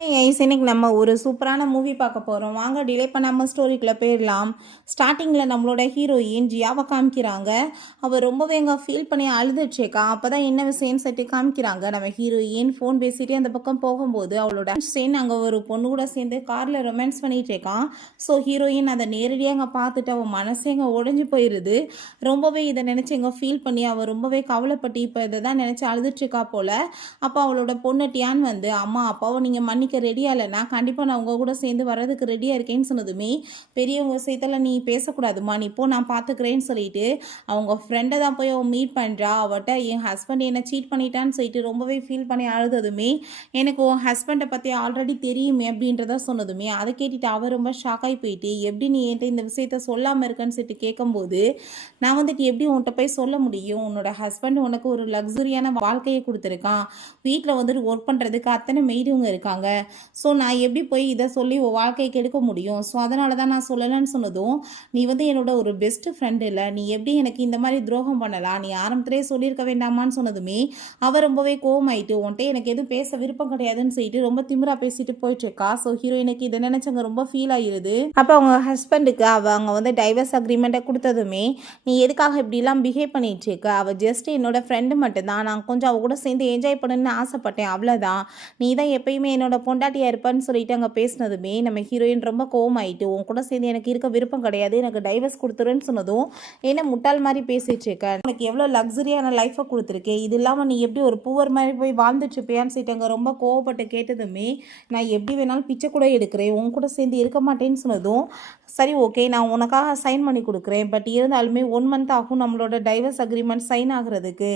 இன்னைக்கு நம்ம ஒரு சூப்பரான மூவி பார்க்க போகிறோம். வாங்க டிலே பண்ணாமல் ஸ்டோரிக்குள்ளே போயிடலாம். ஸ்டார்டிங்கில் நம்மளோட ஹீரோயின் ஜியாவை காமிக்கிறாங்க. அவள் ரொம்பவே எங்கே ஃபீல் பண்ணி அழுதுட்ருக்கா. அப்போ தான் என்ன விஷயம்னு சொல்லிட்டு காமிக்கிறாங்க. நம்ம ஹீரோயின் ஃபோன் பேசிகிட்டே அந்த பக்கம் போகும்போது அவளோட சீன் அங்கே ஒரு பொண்ணு கூட சேர்ந்து காரில் ரொமான்ஸ் பண்ணிகிட்டு இருக்கான். ஸோ ஹீரோயின் அதை நேரடியாக அங்கே பார்த்துட்டு அவள் மனசே இங்கே உடஞ்சி போயிடுது. ரொம்பவே இதை நினச்சி எங்கே ஃபீல் பண்ணி அவள் ரொம்பவே கவலைப்பட்டு இப்போ இதை தான் நினச்சி அழுதுட்ருக்கா போல். அப்போ அவளோட பொண்ணு டியான் வந்து, அம்மா அப்பாவை நீங்கள் மன்னிக்க ரெடியாக இல்லைன்னா கண்டிப்பாக நான் உங்கள் கூட சேர்ந்து வர்றதுக்கு ரெடியாக இருக்கேன்னு சொன்னதுமே, பெரியவங்க விஷயத்தில் நீ பேசக்கூடாதுமா, நீ இப்போ நான் பார்த்துக்கிறேன்னு சொல்லிட்டு அவங்க ஃப்ரெண்டை தான் போய் அவன் மீட் பண்ணுறா. அவட்ட என் ஹஸ்பண்ட் என்னை சீட் பண்ணிட்டான்னு சொல்லிட்டு ரொம்பவே ஃபீல் பண்ணி அழுததுமே, எனக்கு உன் ஹஸ்பண்டை பற்றி ஆல்ரெடி தெரியுமே அப்படின்றத சொன்னதுமே, அதை கேட்டுட்டு அவர் ரொம்ப ஷாக்காகி போயிட்டு, எப்படி நீ என்கிட்ட இந்த விஷயத்த சொல்லாமல் இருக்கன்னு சொல்லிட்டு கேட்கும்போது, நான் வந்துட்டு எப்படி உன்கிட்ட போய் சொல்ல முடியும், உன்னோட ஹஸ்பண்ட் உனக்கு ஒரு லக்ஸுரியான வாழ்க்கையை கொடுத்துருக்கான், வீட்டில் வந்துட்டு ஒர்க் பண்ணுறதுக்கு அத்தனை மெய்டுவங்க இருக்காங்க, ஸோ நான் எப்படி போய் இதை சொல்லி வாழ்க்கையை கெடுக்க முடியும், ஸோ அதனால தான் நான் சொல்லலைன்னு சொன்னதும், நீ வந்து என்னோட ஒரு பெஸ்ட் ஃப்ரெண்டு இல்லை, நீ எப்படி எனக்கு இந்த மாதிரி துரோகம் பண்ணலாம், நீ ஆரம்பத்திலே சொல்லியிருக்க வேண்டாமான்னு சொன்னதுமே அவர் ரொம்பவே கோவமாயிட்டு, உன்ட்டே எனக்கு எதுவும் பேச விருப்பம் கிடையாதுன்னு சொல்லிட்டு ரொம்ப திமிரா பேசிட்டு போயிட்டுருக்கா. ஸோ ஹீரோயினுக்கு இதை நினைச்சவங்க ரொம்ப ஃபீல் ஆகிடுது. அப்போ அவங்க ஹஸ்பண்டுக்கு அவங்க வந்து டைவர்ஸ் அக்ரிமெண்ட்டை கொடுத்ததுமே, நீ எதுக்காக இப்படிலாம் பிஹேவ் பண்ணிட்டு இருக்க, அவள் ஜஸ்ட் என்னோட ஃப்ரெண்டு மட்டும்தான், நான் கொஞ்சம் அவ கூட சேர்ந்து என்ஜாய் பண்ணணும்னு ஆசைப்பட்டேன், அவ்வளோதான், நீ தான் எப்பயுமே என்னோட பொண்டாட்டியாக இருப்பான்னு சொல்லிட்டு அங்கே பேசினதுமே நம்ம ஹீரோயின் ரொம்ப கோவமாயிட்டு, உன் கூட சேர்ந்து எனக்கு இருக்க விருப்பம் கிடையாது, எனக்கு டைவர்ஸ் கொடுத்துருன்னு சொன்னதும், என்ன முட்டாள் மாதிரி பேசிட்டு இருக்க, எனக்கு எவ்வளோ லக்ஸரியான லைஃப்பை கொடுத்துருக்கேன், இது இல்லாமல் நீ எப்படி ஒரு பூவர் மாதிரி போய் வாழ்ந்துட்டு இருப்பியான்னு சொல்லிட்டு அங்கே ரொம்ப கோவப்பட்டு கேட்டதுமே, நான் எப்படி வேணாலும் பிச்சை கூட எடுக்கிறேன், உன் கூட சேர்ந்து இருக்க மாட்டேன்னு சொன்னதும், சரி ஓகே நான் உனக்காக சைன் பண்ணி கொடுக்குறேன், பட் இருந்தாலுமே 1 மந்த் ஆகும் நம்மளோட டைவர்ஸ் அக்ரிமெண்ட் சைன் ஆகுறதுக்கு,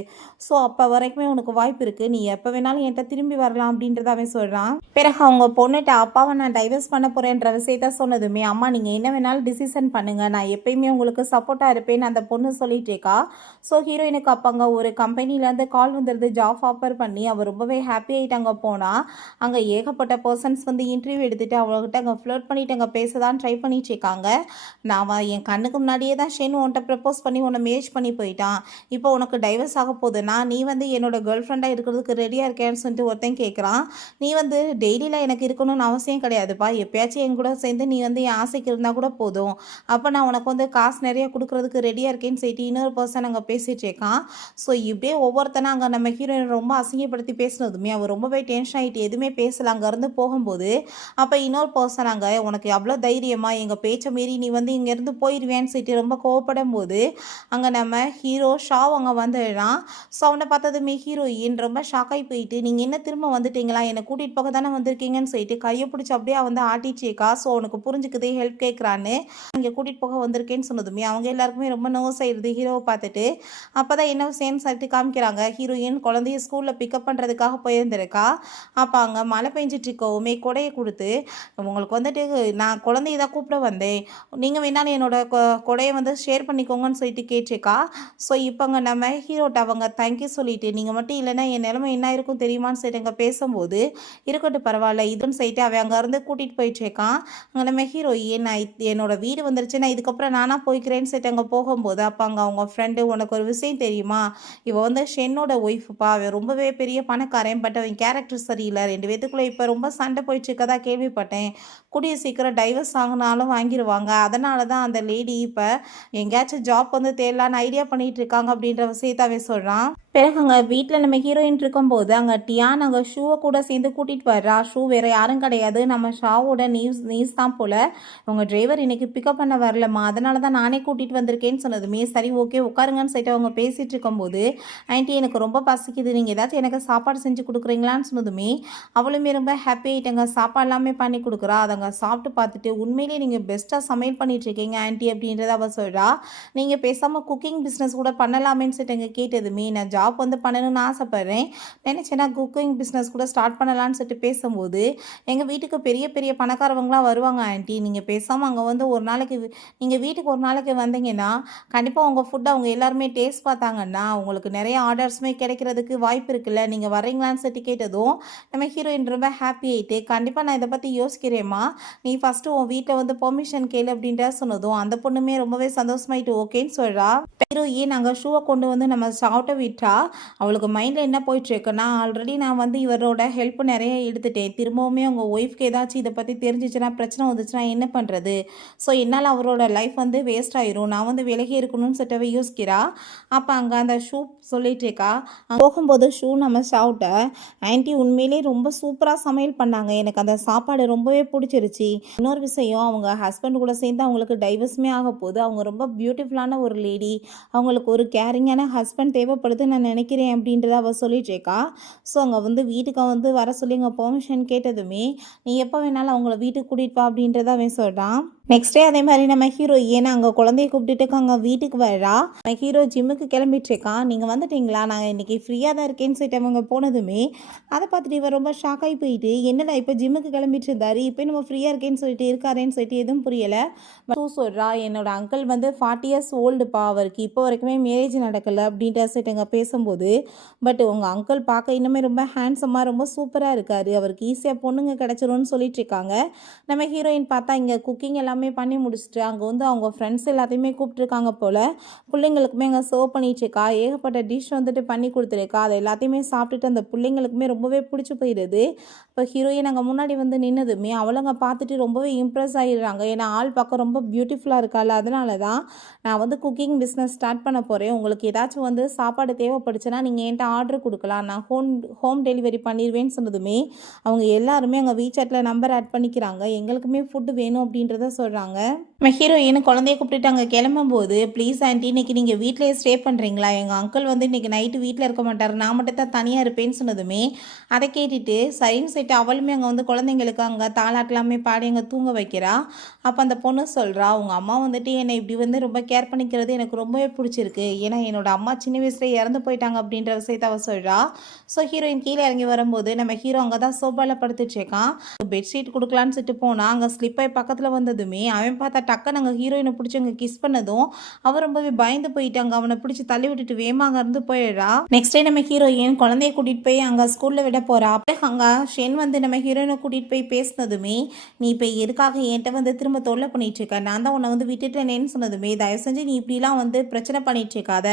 ஸோ அப்போ வரைக்குமே உனக்கு வாய்ப்பு இருக்குது, நீ எப்போ வேணாலும் என்கிட்ட திரும்பி வரலாம் அப்படின்றத அவன் சொல்கிறான். பிறகு அவங்க பொண்ணுகிட்ட அப்பாவை நான் டைவர்ஸ் பண்ண போகிறேன்ற விஷயத்த சொன்னதுமே, அம்மா நீங்கள் என்ன வேணாலும் டிசிஷன் பண்ணுங்கள், நான் எப்பயுமே உங்களுக்கு சப்போர்ட்டாக இருப்பேன்னு அந்த பொண்ணு சொல்லிட்டு இருக்கா. ஸோ ஹீரோயினுக்கு அப்பாங்க ஒரு கம்பெனிலேருந்து கால் வந்துடுது, ஜாப் ஆஃபர் பண்ணி அவர் ரொம்பவே ஹாப்பி ஆகிட்டாங்க. போனால் அங்கே ஏகப்பட்ட பர்சன்ஸ் வந்து இன்டர்வியூ எடுத்துகிட்டு அவங்ககிட்ட அங்கே ஃப்ளோட் பண்ணிவிட்டு அங்கே பேச தான் ட்ரை பண்ணிட்டு இருக்காங்க. நான் என் கண்ணுக்கு முன்னாடியே தான் ஷென் உன்ட்ட ப்ரப்போஸ் பண்ணி உன்னை மேரேஜ் பண்ணி போயிட்டான், இப்போ உனக்கு டைவர்ஸ் ஆக போகுதுன்னா நீ வந்து என்னோட கேர்ள் ஃப்ரெண்டாக இருக்கிறதுக்கு ரெடியாக இருக்கேன்னு சொல்லிட்டு ஒருத்தன் கேட்குறான். நீ வந்து டெய்லியில் எனக்கு இருக்கணும்னு அவசியம் கிடையாதுப்பா, எப்பயாச்சும் என் கூட சேர்ந்து நீ வந்து என் ஆசைக்கு இருந்தால் கூட போதும், அப்போ நான் உனக்கு வந்து காசு நிறைய கொடுக்குறதுக்கு ரெடியாக இருக்கேன்னு சொல்லிட்டு இன்னொரு பர்சன் அங்கே பேசிகிட்டு இருக்கான். ஸோ இப்படியே ஒவ்வொருத்தனை அங்கே நம்ம ஹீரோயின் ரொம்ப அசிங்கப்படுத்தி பேசினதுமே அவர் ரொம்பவே டென்ஷன் ஆகிட்டு எதுவுமே பேசலை அங்கேருந்து போகும்போது. அப்போ இன்னொரு பர்சன் அங்கே, உனக்கு எவ்வளோ தைரியமா எங்கள் பேச்சை மீறி நீ வந்து இங்கேருந்து போயிடுவேன்னு சொல்லிட்டு ரொம்ப கோவப்படும் போது அங்கே நம்ம ஹீரோ ஷாவ் அங்கே வந்துடுறான். ஸோ அவனை பார்த்ததுமே ஹீரோயின் ரொம்ப ஷாக்காகி போயிட்டு, நீங்கள் என்ன திரும்ப வந்துட்டீங்களா, என்னை கூட்டிகிட்டு போக தானே வந்திருக்கீங்கன்னு சொல்லிட்டு கையை பிடிச்சி அப்படியே வந்து ஆட்டிச்சேக்கா. ஸோ அவனுக்கு புரிஞ்சுக்குதே ஹெல்ப் கேட்குறான்னு, இங்கே கூட்டிகிட்டு போக வந்திருக்கேன்னு சொன்னதுமே அவங்க எல்லாருக்குமே ரொம்ப நர்வஸ் ஆயிடுது ஹீரோவை பார்த்துட்டு. அப்போ தான் என்ன விஷயம்னு சொல்லிட்டு காமிக்கிறாங்க. ஹீரோயின் குழந்தைய ஸ்கூலில் பிக்கப் பண்ணுறதுக்காக போயிருந்திருக்கா. அப்போ அங்கே மழை பெஞ்சிட்டு இருக்கவுமே கொடையை கொடுத்து, உங்களுக்கு வந்துட்டு நான் குழந்தைய தான் கூப்பிட வந்தேன், நீங்கள் வேணாலும் என்னோட கொடையை வந்து ஷேர் பண்ணிக்கோங்கன்னு சொல்லிட்டு கேட்டிருக்கா. ஸோ இப்போங்க நம்ம ஹீரோட்ட அவங்க தேங்க்யூ சொல்லிட்டு, நீங்கள் மட்டும் இல்லைன்னா என் நிலைமை என்ன இருக்கும் தெரியுமான்னு சொல்லிட்டு அங்கே பேசும்போது, இருக்கட்டும் பரவாயில்ல இதுன்னு சொல்லிட்டு அவன் அங்கேருந்து கூட்டிகிட்டு போயிட்டுருக்கான். அங்கே நம்ம ஹீரோயின், நான் என்னோட வீடு வந்துருச்சு, நான் இதுக்கப்புறம் நானாக போய்க்கிறேன்னு சொல்லிட்டு அங்கே போகும்போது, அப்போ அங்கே அவங்க ஃப்ரெண்டு, உனக்கு ஒரு விஷயம் தெரியுமா, இவன் வந்து ஷென்னோட ஒய்ஃபுப்பா, அவன் ரொம்பவே பெரிய பணக்காரன், பட் அவன் கேரக்டர் சரியில்லை, 2 பேத்துக்குள்ளே இப்போ ரொம்ப சண்டை போயிட்டுருக்கதா கேள்விப்பட்டேன், கூடிய சீக்கிரம் டைவர்ஸ் ஆகினாலும் வாங்கிடுவாங்க, அதனால தான் அந்த லேடி இப்போ எங்கேயாச்சும் ஜாப் வந்து தேடலான்னு ஐடியா பண்ணிகிட்டு இருக்காங்க அப்படின்ற விஷயத்தாவே சொல்கிறான். பிறகு அங்கே வீட்டில் நம்ம ஹீரோயின் இருக்கும்போது அங்கே டியான் அங்கே ஷூவை கூட சேர்ந்து கூட்டிகிட்டு வர்றா. ஷூ வேறு யாரும் கிடையாது, நம்ம ஷாவோட நீஸ் தான் போல். உங்கள் டிரைவர் இன்றைக்கி பிக்கப் பண்ண வரலம்மா, அதனால தான் நானே கூட்டிகிட்டு வந்திருக்கேன்னு சொன்னதுமே, சரி ஓகே உட்காருங்கன்னு சொல்லிட்டு அவங்க பேசிகிட்டு இருக்கும்போது, ஆண்டி எனக்கு ரொம்ப பசிக்குது, நீங்கள் ஏதாச்சும் எனக்கு சாப்பாடு செஞ்சு கொடுக்குறீங்களான்னு சொன்னதுமே அவளுமே ரொம்ப ஹாப்பி ஆகிட்டாங்க. சாப்பாடு எல்லாமே பண்ணி கொடுக்குறா. அதங்க சாப்பிட்டு பார்த்துட்டு, உண்மையிலேயே நீங்கள் பெஸ்ட்டாக சமையல் பண்ணிகிட்ருக்கீங்க ஆண்டி அப்படின்றத அவள் சொல்கிறா. நீங்கள் பேசாமல் குக்கிங் பிஸ்னஸ் கூட பண்ணலாமேன்னு சொல்லிட்டு அங்கே கேட்டதுமே, நான் ஜாப் வந்து பண்ணணும்னு ஆசைப்பட்றேன், நினச்சேன்னா குக்கிங் பிஸ்னஸ் கூட ஸ்டார்ட் பண்ணலான்னு சொல்லிட்டு பேசும்போது, எங்கள் வீட்டுக்கு பெரிய பெரிய பணக்காரவங்களாம் வருவாங்க ஆண்டி, நீங்கள் பேசாமல் அங்கே வந்து ஒரு நாளைக்கு நீங்கள் வீட்டுக்கு ஒரு நாளைக்கு வந்தீங்கன்னா கண்டிப்பாக உங்கள் ஃபுட் அவங்க எல்லாருமே டேஸ்ட் பார்த்தாங்கன்னா உங்களுக்கு நிறைய ஆர்டர்ஸுமே கிடைக்கிறதுக்கு வாய்ப்பு இருக்குல்ல, நீங்கள் வரீங்களான்னு சொல்லிட்டு கேட்டதும் நம்ம ஹீரோயின் ரொம்ப ஹாப்பி ஆகிட்டு, கண்டிப்பாக நான் இதை பற்றி யோசிக்கிறேம்மா, நீ ஃபஸ்ட்டு உன் வீட்டில் வந்து பெர்மிஷன் கேளு அப்படின்ற சொன்னதும் அந்த பொண்ணுமே ரொம்பவே சந்தோஷமாயிட்டு ஓகேன்னு சொல்கிறா. ஹீரோயின் அங்கே ஷூவை கொண்டு வந்து நம்ம ஷாட்டை விட்டா. யோசிக்கிறா. அவளுக்கு மைண்டில் என்ன போயிட்டுருக்குன்னா, ஆல்ரெடி நான் வந்து இவரோட ஹெல்ப் நிறைய எடுத்துட்டேன். திரும்பவுமே அவங்க ஒய்ஃப்க்கு ஏதாச்சும் இதை பற்றி தெரிஞ்சிச்சுன்னா, பிரச்சனை வந்துச்சுன்னா என்ன பண்ணுறது? ஸோ என்னால் அவரோட லைஃப் வந்து வேஸ்ட் ஆயிரும். நான் வந்து விலகி இருக்கணும்னு சொல்லிட்டு யோசிக்கிறா. அப்போ அங்கே அந்த ஷூ சொல்லிட்டு இருக்கா. அங்க போகும்போது ஷூ நம்ம சாப்பிட்ட ஆன்ட்டி உண்மையிலேயே ரொம்ப சூப்பராக சமையல் பண்ணாங்க. எனக்கு அந்த சாப்பாடு ரொம்பவே பிடிச்சிருச்சு. இன்னொரு விஷயம், அவங்க ஹஸ்பண்ட் கூட சேர்ந்து அவங்களுக்கு டைவர்ஸுமே ஆக போகுது. அவங்க ரொம்ப பியூட்டிஃபுல்லான ஒரு லேடி. அவங்களுக்கு ஒரு கேரிங்கான ஹஸ்பண்ட் தேவைப்படுதுன்னு நான் நினைக்கிறேன் அப்படின்றத அவள் சொல்லிட்டு இருக்கா. ஸோ அங்கே வந்து வீட்டுக்கு வந்து வர சொல்லி அங்கே பெர்மிஷன் கேட்டதுமே, நீ எப்போ வேணாலும் அவங்கள வீட்டுக்கு கூட்டிகிட்டு வா அப்படின்றத அவன் சொல்கிறான். நெக்ஸ்ட் டே அதே மாதிரி நம்ம ஹீரோ ஏன்னா அங்கே குழந்தைய கூப்பிட்டுட்டு அங்கே வீட்டுக்கு வரா. நம்ம ஹீரோ ஜிம்முக்கு கிளம்பிட்டு இருக்கான். நீங்கள் வந்துட்டீங்களா, நான் இன்னைக்கு ஃப்ரீயாக தான் இருக்கேன்னு சொல்லிட்டு அவங்க போனதுமே அதை பார்த்துட்டு இவன் ரொம்ப ஷாக் ஆகி போயிட்டு, என்னடா இப்போ ஜிம்முக்கு கிளம்பிட்டு இருந்தாரு, இப்போ நம்ம ஃப்ரீயாக இருக்கேன்னு சொல்லிட்டு இருக்காரேன்னு சொல்லிட்டு எதுவும் புரியலை. சொல்கிறா, என்னோட அங்கிள் வந்து 40 இயர்ஸ் ஓல்டுப்பா, அவருக்கு இப்போ வரைக்குமே மேரேஜ் நடக்கலை அப்படின்ற சொல்லிட்டு பேசும்போது, பட் உங்கள் அங்கிள் பார்க்க இன்னுமே ரொம்ப ஹேண்ட்ஸமாக ரொம்ப சூப்பராக இருக்காரு, அவருக்கு ஈஸியாக பொண்ணுங்க கிடச்சிரும்னு சொல்லிட்டு இருக்காங்க. நம்ம ஹீரோயின் பார்த்தா இங்கே குக்கிங் எல்லாமே பண்ணி முடிச்சுட்டு அங்கே வந்து அவங்க ஃப்ரெண்ட்ஸ் எல்லாத்தையுமே கூப்பிட்டுருக்காங்க போல். பிள்ளைங்களுக்குமே அங்கே சர்வ் பண்ணிட்டு இருக்கா. ஏகப்பட்ட டிஷ் வந்துட்டு பண்ணி கொடுத்துருக்கா. அதை எல்லாத்தையுமே சாப்பிட்டுட்டு அந்த பிள்ளைங்களுக்குமே ரொம்பவே பிடிச்சி போயிடுது. இப்போ ஹீரோயின் அங்கே முன்னாடி வந்து நின்னதுமே அவளுங்க பார்த்துட்டு ரொம்பவே இம்ப்ரெஸ் ஆகிடுறாங்க. ஏன்னா ஆள் பார்க்க ரொம்ப பியூட்டிஃபுல்லாக இருக்காள். அதனால தான் நான் வந்து குக்கிங் பிஸ்னஸ் ஸ்டார்ட் பண்ண போகிறேன். உங்களுக்கு ஏதாச்சும் வந்து சாப்பாடு தேவைப்படுச்சுன்னா நீங்கள் என்கிட்ட ஆர்டர் கொடுக்கலாம், நான் ஹோம் டெலிவரி பண்ணிடுவேன்னு சொன்னதுமே அவங்க எல்லாருமே அங்கே வீசாட்டில் நம்பர் ஆட் பண்ணிக்கிறாங்க. எங்களுக்குமே ஃபுட்டு வேணும் அப்படின்றத சொல்கிறாங்க. நம்ம ஹீரோயின் குழந்தைய கூப்பிட்டுட்டு அங்கே கிளம்பும்போது, ப்ளீஸ் ஆண்டி இன்னைக்கு நீங்கள் வீட்டிலேயே ஸ்டே பண்ணுறீங்களா, எங்கள் அங்கிள் வந்து இன்றைக்கி நைட்டு வீட்டில் இருக்க மாட்டார், நான் மட்டும் தான் தனியாக இருப்பேன்னு சொன்னதுமே அதை கேட்டுட்டு சரின்னு சொல்லிட்டு அவளுமே அங்கே வந்து குழந்தைங்களுக்கு அங்கே தாளாட்டலாமே பாடி அங்கே தூங்க வைக்கிறா. அப்போ அந்த பொண்ணு சொல்கிறா, உங்கள் அம்மா வந்துட்டு என்னை இப்படி வந்து ரொம்ப கேர் பண்ணிக்கிறது எனக்கு ரொம்பவே பிடிச்சிருக்கு, ஏன்னா என்னோட அம்மா சின்ன வயசுலேயே இறந்து போயிட்டாங்க அப்படின்ற விஷயத்த அவள் சொல்கிறா. ஸோ ஹீரோயின் கீழே இறங்கி வரும்போது நம்ம ஹீரோ அங்கே தான் சோஃபாவில் படுத்துட்டு இருக்கான். பெட்ஷீட் கொடுக்கலான்னு சொல்லிட்டு போனால் அங்கே ஸ்லிப்பாகி பக்கத்தில் வந்ததுமே அவன் பார்த்தா டக்குன்னு அங்கே ஹீரோயினை பிடிச்சி அங்கே கிஸ் பண்ணதும் அவன் ரொம்பவே பயந்து போயிட்டாங்க. அவனை பிடிச்சி தள்ளி விட்டுட்டு வேமாங்க இருந்து போயிடுறா. நெக்ஸ்ட் டே நம்ம ஹீரோயின் குழந்தைய கூட்டிகிட்டு போய் அங்கே ஸ்கூலில் விட போகிறா. அப்படியே அங்கே ஷென் வந்து நம்ம ஹீரோயினை கூட்டிகிட்டு போய் பேசினதுமே, நீ இப்போ எதுக்காக என்கிட்ட வந்து திரும்ப தொல்லை பண்ணிட்டு இருக்க, நான் தான் உன்னை வந்து விட்டுட்டேனேன்னு சொன்னதுமே, தயவு செஞ்சு நீ இப்படிலாம் வந்து பிரச்சனை பண்ணிட்டு இருக்காத,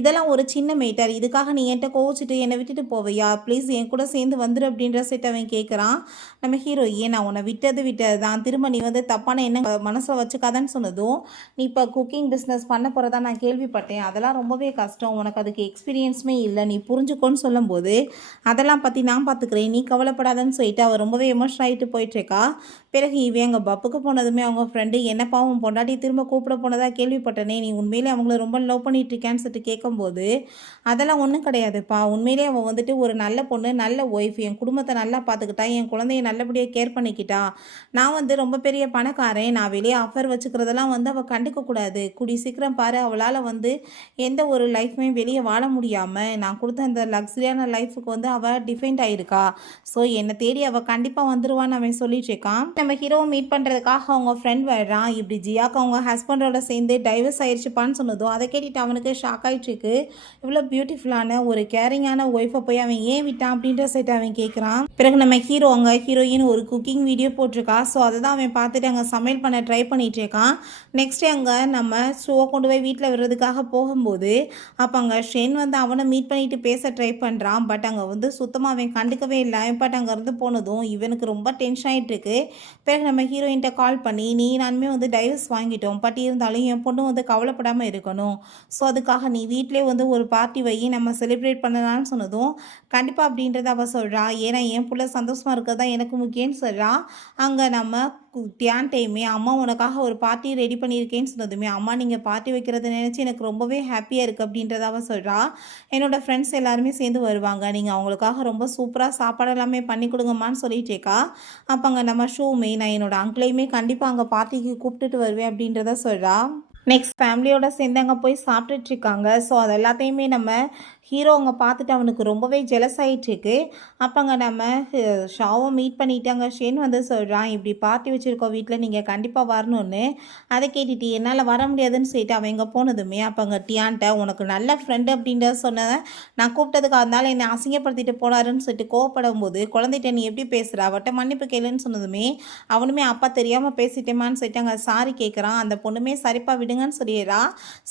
இதெல்லாம் ஒரு சின்ன மேட்டர், இதுக்காக நீ என்கிட்ட கோவிச்சிட்டு என்னை விட்டுட்டு போவையா, ப்ளீஸ் என் கூட சேர்ந்து வந்துரு அப்படின்ற செட் அவன் கேட்குறான். நம்ம ஹீரோயின், நான் உன்னை விட்டது தான், திரும்ப நீ வந்து தப்பான என்ன மனசில் வச்சுக்காதன்னு சொன்னதும், நீ இப்போ குக்கிங் பிஸ்னஸ் பண்ண போகிறதா நான் கேள்விப்பட்டேன், அதெல்லாம் ரொம்பவே கஷ்டம், உனக்கு அதுக்கு எக்ஸ்பீரியன்ஸுமே இல்லை, நீ புரிஞ்சுக்கோன்னு சொல்லும்போது, அதெல்லாம் பற்றி நான் பார்த்துக்கிறேன், நீ கவலைப்படாதன்னு சொல்லிட்டு அவள் ரொம்பவே எமோஷன் ஆகிட்டு போயிட்டுருக்கா. பிறகு இவன் எங்கள் பப்புக்கு போனதுமே அவங்க ஃப்ரெண்டு, என்னப்பா உன் பொண்டாட்டி திரும்ப கூப்பிட போனதாக கேள்விப்பட்டனே, நீ உண்மையிலே அவங்கள ரொம்ப லவ் பண்ணிட்டு இருக்கேன்னு சொல்லிட்டு கேட்கும்போது, அதெல்லாம் ஒன்றும் கிடையாதுப்பா, உண்மையிலே அவன் வந்துட்டு ஒரு நல்ல பொண்ணு, நல்ல ஒய்ஃப், என் குடும்பத்தை நல்லா பார்த்துக்கிட்டா, என் குழந்தைய நல்லபடியாக கேர் பண்ணிக்கிட்டா, நான் வந்து ரொம்ப பெரிய பணக்காரன், நான் வெளியே ஆஃபர் வச்சுக்கிறதெல்லாம் வந்து அவள் கண்டுக்கக்கூடாது, கூடி சீக்கிரம் பாரு அவளால் வந்து எந்த ஒரு லைஃப்மே வெளியே வாழ முடியாமல் நான் கொடுத்த அந்த லக்ஸரியான லைஃபுக்கு வந்து அவள் டிஃபெண்ட் ஆகிருக்கா. ஸோ என்னை தேடி அவள் கண்டிப்பாக வந்துடுவான்னு அவன் சொல்லிட்டு இருக்கான். நம்ம ஹீரோவை மீட் பண்ணுறதுக்காக அவங்க ஃப்ரெண்ட் வர்றான். இப்படி ஜியாக்கு அவங்க ஹஸ்பண்டோட சேர்ந்து டைவர்ஸ் ஆயிடுச்சுப்பான்னு சொன்னதும் அதை கேட்டுட்டு அவனுக்கு ஷாக் ஆகிட்டு இருக்கு. இவ்வளோ பியூட்டிஃபுல்லான ஒரு கேரிங்கான ஒய்ஃபை போய் அவன் ஏன் விட்டான் அப்படின்ற சைட் அவன் கேட்குறான். பிறகு நம்ம ஹீரோ அங்கே ஹீரோயின் ஒரு குக்கிங் வீடியோ போட்டிருக்கா. ஸோ அதை தான் அவன் பார்த்துட்டு அங்கே சமையல் பண்ண ட்ரை பண்ணிட்டு இருக்கான். நெக்ஸ்ட் அங்கே நம்ம ஷோவை கொண்டு போய் வீட்டில் விடுறதுக்காக போகும்போது அப்போ அங்கே ஷென் வந்து அவனை மீட் பண்ணிட்டு பேச ட்ரை பண்ணுறான். பட் அங்கே வந்து சுத்தமாக அவன் கண்டுக்கவே இல்லை. பட் அங்கேருந்து போனதும் இவனுக்கு ரொம்ப டென்ஷன் ஆகிட்டு இருக்கு. பிறகு நம்ம ஹீரோயின்ட்ட கால் பண்ணி, நீ நானுமே வந்து டைவர்ஸ் வாங்கிட்டோம், பட் இருந்தாலும் என் பொண்ணு வந்து கவலைப்படாமல் இருக்கணும், ஸோ அதுக்காக நீ வீட்டிலே வந்து ஒரு பார்ட்டி வை, நம்ம செலிப்ரேட் பண்ணலான்னு சொன்னதும் கண்டிப்பாக அப்படின்றத அவள் சொல்கிறா. ஏன்னா என் பிள்ளை சந்தோஷமாக இருக்கிறது தான் எனக்கு முக்கியம்னு சொல்கிறா. அங்கே நம்ம தியான் டைமே அம்மா உனக்காக ஒரு பார்ட்டி ரெடி பண்ணியிருக்கேன்னு சொன்னதுமே, அம்மா நீங்கள் பார்ட்டி வைக்கிறத நினச்சி எனக்கு ரொம்பவே ஹாப்பியாக இருக்குது அப்படின்றத அவள் சொல்கிறா. என்னோடய ஃப்ரெண்ட்ஸ் எல்லாருமே சேர்ந்து வருவாங்க, நீங்கள் அவங்களுக்காக ரொம்ப சூப்பராக சாப்பாடு எல்லாமே பண்ணி கொடுங்கம்மான்னு சொல்லிட்டு இருக்கா. அப்போ அங்கே நம்ம ஷோமே, நான் என்னோடய அங்கிளையுமே கண்டிப்பாக அங்கே பார்ட்டிக்கு கூப்பிட்டுட்டு வருவேன் அப்படின்றத சொல்கிறா. நெக்ஸ்ட் ஃபேமிலியோட சேர்ந்து அங்கே போய் சாப்பிட்டுட்டு இருக்காங்க. ஸோ அது எல்லாத்தையுமே நம்ம ஹீரோ அங்கே பார்த்துட்டு அவனுக்கு ரொம்பவே ஜெலஸ் ஆகிட்டுருக்கு. அப்போ அங்கே நம்ம ஷாவை மீட் பண்ணிவிட்டு அங்கே ஷென் வந்து சொல்கிறான், இப்படி பார்ட்டி வச்சுருக்கோம் வீட்டில், நீங்கள் கண்டிப்பாக வரணும்னு. அதை கேட்டுட்டு என்னால் வர முடியாதுன்னு சொல்லிட்டு அவன் இங்கே போனதுமே அப்போ அங்கே டியான்ட்ட, உனக்கு நல்ல ஃப்ரெண்டு அப்படின்றத சொன்னதை நான் கூப்பிட்டதுக்கு அதனால என்னை அசிங்கப்படுத்திட்டு போனாருன்னு சொல்லிட்டு கோவப்படும் போது, குழந்தைகிட்ட நீ எப்படி பேசுகிற, அவட்ட மன்னிப்பு கேளுன்னு சொன்னதுமே அவனுமே அப்பா தெரியாமல் பேசிட்டேமான்னு சொல்லிட்டு அங்கே சாரி கேட்குறான். அந்த பொண்ணுமே சரிப்பா விடுங்கன்னு சொல்லிடுறா.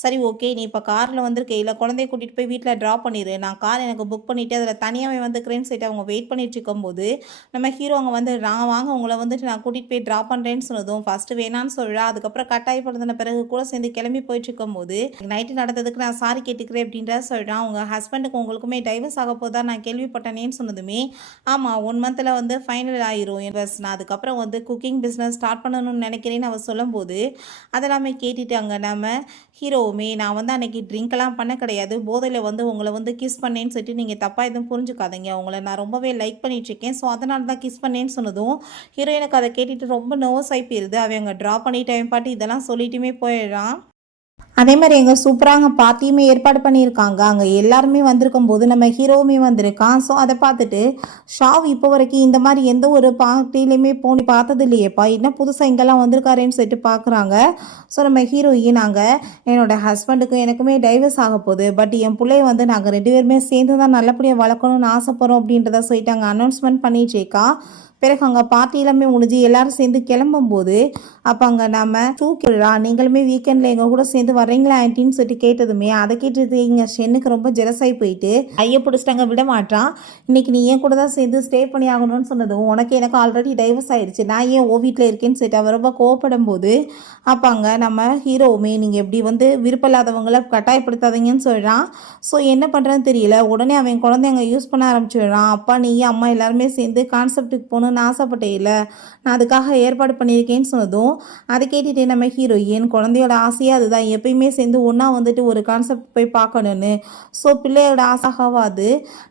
சரி ஓகே, நீ இப்போ காரில் வந்திருக்க, இல்லை குழந்தைய கூட்டிகிட்டு போய் வீட்டில் ட்ராப் பண்ணிடு, நான் கார் எனக்கு புக் பண்ணிவிட்டு அதில் தனியாகவே வந்துக்கிறேன்னு சொல்லிட்டு அவங்க வெயிட் பண்ணிட்டு இருக்கும்போது நம்ம ஹீரோ அங்கே வந்து நான் வாங்க உங்களை வந்துட்டு நான் கூட்டிகிட்டு போய் ட்ராப் பண்ணுறேன்னு சொன்னதும் ஃபஸ்ட்டு வேணான்னு சொல்கிறா. அதுக்கப்புறம் கட்டாயப்படுத்தின பிறகு கூட சேர்ந்து கிளம்பி போயிட்டு இருக்கும்போது நைட்டு நடந்ததுக்கு நான் சாரி கேட்டுக்கிறேன் அப்படின்றத சொல்கிறான். உங்கள் ஹஸ்பண்டுக்கு உங்களுக்குமே டைவர்ஸ் ஆக போதா நான் கேள்விப்பட்டேனேன்னு சொன்னதுமே ஆமாம் 1 மந்தில் வந்து ஃபைனல் ஆயிரும் நான் அதுக்கப்புறம் வந்து குக்கிங் பிஸ்னஸ் ஸ்டார்ட் பண்ணணும்னு நினைக்கிறேன்னு அவள் சொல்லும்போது அதெல்லாமே கேட்டுட்டாங்க நம்ம ஹீரோவுமே நான் வந்து அன்றைக்கி ட்ரிங்க்கெல்லாம் பண்ண கிடையாது, போதையில் வந்து உங்களை வந்து கிஸ் பண்ணேன்னு சொல்லிட்டு நீங்கள் தப்பாக எதுவும் புரிஞ்சுக்காதீங்க, உங்களை நான் ரொம்பவே லைக் பண்ணிகிட்ருக்கேன், ஸோ அதனால தான் கிஸ் பண்ணேன்னு சொன்னதும் ஹீரோயினுக்கு அதை கேட்டுட்டு ரொம்ப நர்வஸ் ஆகி போயிடுது. அவங்க ட்ரா பண்ணிட்டு அவன் பாட்டு இதெல்லாம் சொல்லிட்டுமே போயிடுறான். அதே மாதிரி எங்கள் சூப்பராக அங்கே பார்ட்டியுமே ஏற்பாடு பண்ணியிருக்காங்க. அங்கே எல்லாருமே வந்திருக்கும் போது நம்ம ஹீரோவுமே வந்திருக்கான். ஸோ அதை பார்த்துட்டு ஷாவ் இப்போ வரைக்கும் இந்த மாதிரி எந்த ஒரு பார்ட்டிலையுமே பார்த்தது இல்லையேப்பா, என்ன புதுசாக இங்கெல்லாம் வந்திருக்காருன்னு சொல்லிட்டு பார்க்குறாங்க. ஸோ நம்ம ஹீரோயின் நாங்கள் என்னோடய ஹஸ்பண்டுக்கும் எனக்குமே டைவர்ஸ் ஆக போகுது, பட் என் பிள்ளைய வந்து நாங்கள் 2 பேருமே சேர்ந்து தான் நல்லபடியாக வளர்க்கணும்னு ஆசைப்படுறோம் அப்படின்றத சொல்லிட்டு அங்கே அனௌன்ஸ்மெண்ட் பண்ணிட்டேக்கா. பிறகு அங்கே பார்ட்டி எல்லாமே முடிஞ்சு எல்லாரும் சேர்ந்து கிளம்பும்போது அப்போ அங்கே நம்ம தூக்கிடா நீங்களுமே வீக்கெண்டில் எங்கள் கூட சேர்ந்து வர்றீங்களா ஆன்ட்டின்னு சொல்லிட்டு கேட்டதுமே அதை கேட்டது இங்கே ஷென்னுக்கு ரொம்ப ஜெலஸாகி போயிட்டு ஐயை பிடிச்சிட்டாங்க விட மாட்டான். இன்னைக்கு நீ ஏன் கூட தான் சேர்ந்து ஸ்டே பண்ணி ஆகணும்னு சொன்னதும் உனக்கு எனக்கு ஆல்ரெடி டைவர்ஸ் ஆயிடுச்சு, நான் ஏன் ஓ வீட்டில் இருக்கேன்னு சொல்லிட்டு அவர் ரொம்ப கோவப்படும் போது அப்போ அங்கே நம்ம ஹீரோவுமே நீங்கள் எப்படி வந்து விருப்பம் இல்லாதவங்களை கட்டாயப்படுத்தாதீங்கன்னு சொல்கிறான். ஸோ என்ன பண்ணுறதுன்னு தெரியல, உடனே அவன் குழந்தைங்க யூஸ் பண்ண ஆரம்பிச்சிடுறான். அப்பா நீ அம்மா எல்லாருமே சேர்ந்து கான்செப்ட்டுக்கு போகணுன்னு ஆசைப்பட்டே இல்லை, நான் அதுக்காக ஏற்பாடு பண்ணியிருக்கேன்னு சொன்னதும் அதை கேட்டுட்டு நம்ம ஹீரோயின் குழந்தையோட ஆசையாக அதுதான் எப்பயுமே சேர்ந்து ஒன்றா வந்துட்டு ஒரு கான்செப்ட் போய் பார்க்கணுன்னு, ஸோ பிள்ளையோட ஆசையாவாது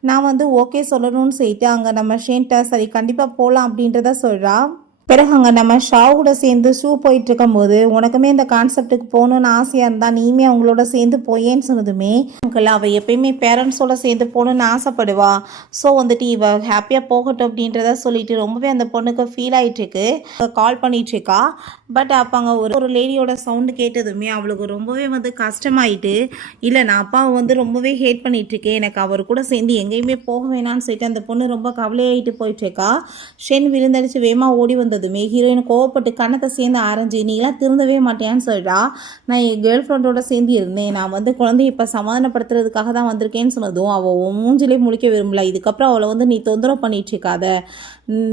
நான் வந்து ஓகே சொல்லணும்னு சொல்லிட்டு அங்கே நம்ம ஷேன்ட்ட சரி கண்டிப்பாக போகலாம் அப்படின்றத சொல்கிறா. பிறகு அங்கே நம்ம ஷாவோட சேர்ந்து ஷூ போயிட்டு இருக்கும்போது உனக்குமே இந்த கான்செப்ட்டுக்கு போகணுன்னு ஆசையாக இருந்தால் நீயுமே அவங்களோட சேர்ந்து போயேன்னு சொன்னதுமே அங்கிள் அவள் எப்பயுமே பேரண்ட்ஸோட சேர்ந்து போகணுன்னு ஆசைப்படுவா, ஸோ வந்துட்டு இவ ஹாப்பியாக போகட்டும் அப்படின்றத சொல்லிட்டு ரொம்பவே அந்த பொண்ணுக்கு ஃபீல் ஆகிட்டுருக்கு. கால் பண்ணிகிட்ருக்கா. பட் அப்போ அங்கே ஒரு லேடியோட சவுண்டு கேட்டதுமே அவளுக்கு ரொம்பவே வந்து கஷ்டமாயிட்டு இல்லை நான் அப்பாவை வந்து ரொம்பவே ஹேட் பண்ணிகிட்ருக்கேன், எனக்கு அவர் கூட சேர்ந்து எங்கேயுமே போக வேணான்னு சொல்லிட்டு அந்த பொண்ணு ரொம்ப கவலையாயிட்டு போயிட்டுருக்கா. ஷென் விழுந்தடிச்சு வேகமாக ஓடி வந்ததுமே ஹீரோயின் கோவப்பட்டு கண்ணத்தை சேர்ந்து ஆரஞ்சு நீலாம் திருந்தவே மாட்டேன்னு சொல்கிறா. நான் என் கேர்ள் ஃப்ரெண்டோட சேர்ந்து இருந்தேன், நான் வந்து குழந்தைய இப்போ சமாதானப்படுத்துறதுக்காக தான் வந்திருக்கேன்னு சொன்னதும் அவள் மூஞ்சிலே முழிக்க விரும்பல, இதுக்கப்புறம் அவளை வந்து நீ தொந்தரவு பண்ணிகிட்ருக்காத,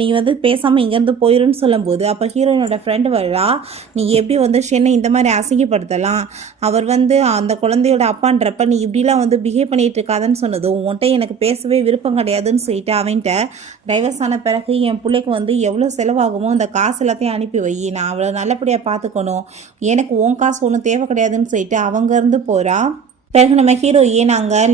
நீ வந்து பேசாமல் இங்கேருந்து போயிருன்னு சொல்லும்போது அப்போ ஹீரோயினோட ஃப்ரெண்டு வரா. நீ எப்படி வந்து ஷென்னை இந்த மாதிரி அசிங்கப்படுத்தலாம், அவர் வந்து அந்த குழந்தையோட அப்பான்றப்ப நீ இப்படிலாம் வந்து பிஹேவ் பண்ணிகிட்டு இருக்காதுன்னு சொன்னதும் உன்கிட்ட எனக்கு பேசவே விருப்பம் கிடையாதுன்னு சொல்லிட்டு அவன்கிட்ட டைவர்ஸ் ஆன பிறகு என் பிள்ளைக்கு வந்து எவ்வளோ செலவாகுமோ அந்த காசு எல்லாத்தையும் அனுப்பி வை, நான் அவளை நல்லபடியாக பார்த்துக்கணும், எனக்கு உன் காசு ஒன்றும் தேவை கிடையாதுன்னு சொல்லிட்டு அவங்கேருந்து போகிறா. பிறகு நம்ம ஹீரோயின் நாங்கள்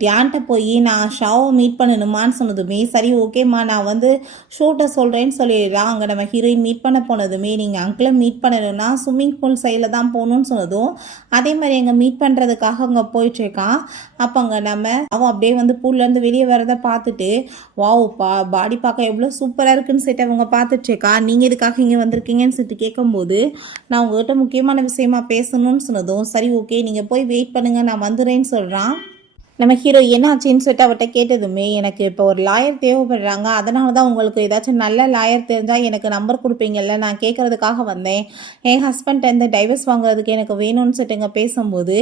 டியான்ட்ட போய் நான் ஷாவை மீட் பண்ணணுமான்னு சொன்னதுமே சரி ஓகேம்மா நான் வந்து ஷூட்டை சொல்கிறேன்னு சொல்லிடுறான். அங்கே நம்ம ஹீரோயின் மீட் பண்ண போனதுமே நீங்கள் அங்கிளை மீட் பண்ணணும்னா ஸ்விம்மிங் பூல் சைடில் தான் போகணுன்னு சொன்னதும் அதே மாதிரி அங்கே மீட் பண்ணுறதுக்காக அங்கே போயிட்டுருக்கான். அப்போ அங்கே நம்ம அவன் அப்படியே வந்து பூல்லேருந்து வெளியே வரதை பார்த்துட்டு வாவ் பாடி பார்க்க எவ்வளோ சூப்பராக இருக்குன்னு சொல்லிட்டு அவங்க பார்த்துட்ருக்கா. நீங்கள் இதுக்காக இங்கே வந்திருக்கீங்கன்னு சொல்லிட்டு கேட்கும்போது நான் உங்கள்கிட்ட முக்கியமான விஷயமா பேசணும்னு சொன்னதும் சரி ஓகே நீங்கள் போய் வெயிட் பண்ணுங்கள் நான் வந்துடுறேன்னு சொல்கிறான். நம்ம ஹீரோ என்ன ஆச்சுன்னு சொல்லிட்டு அவர்கிட்ட கேட்டதுமே எனக்கு இப்போ ஒரு லாயர் தேவைப்படுறாங்க, அதனால தான் உங்களுக்கு ஏதாச்சும் நல்ல லாயர் தெரிஞ்சால் எனக்கு நம்பர் கொடுப்பீங்கல்ல, நான் கேட்குறதுக்காக வந்தேன், என் ஹஸ்பண்ட் இந்த டைவர்ஸ் வாங்குறதுக்கு எனக்கு வேணும்னு சொல்லிட்டு இங்கே பேசும்போது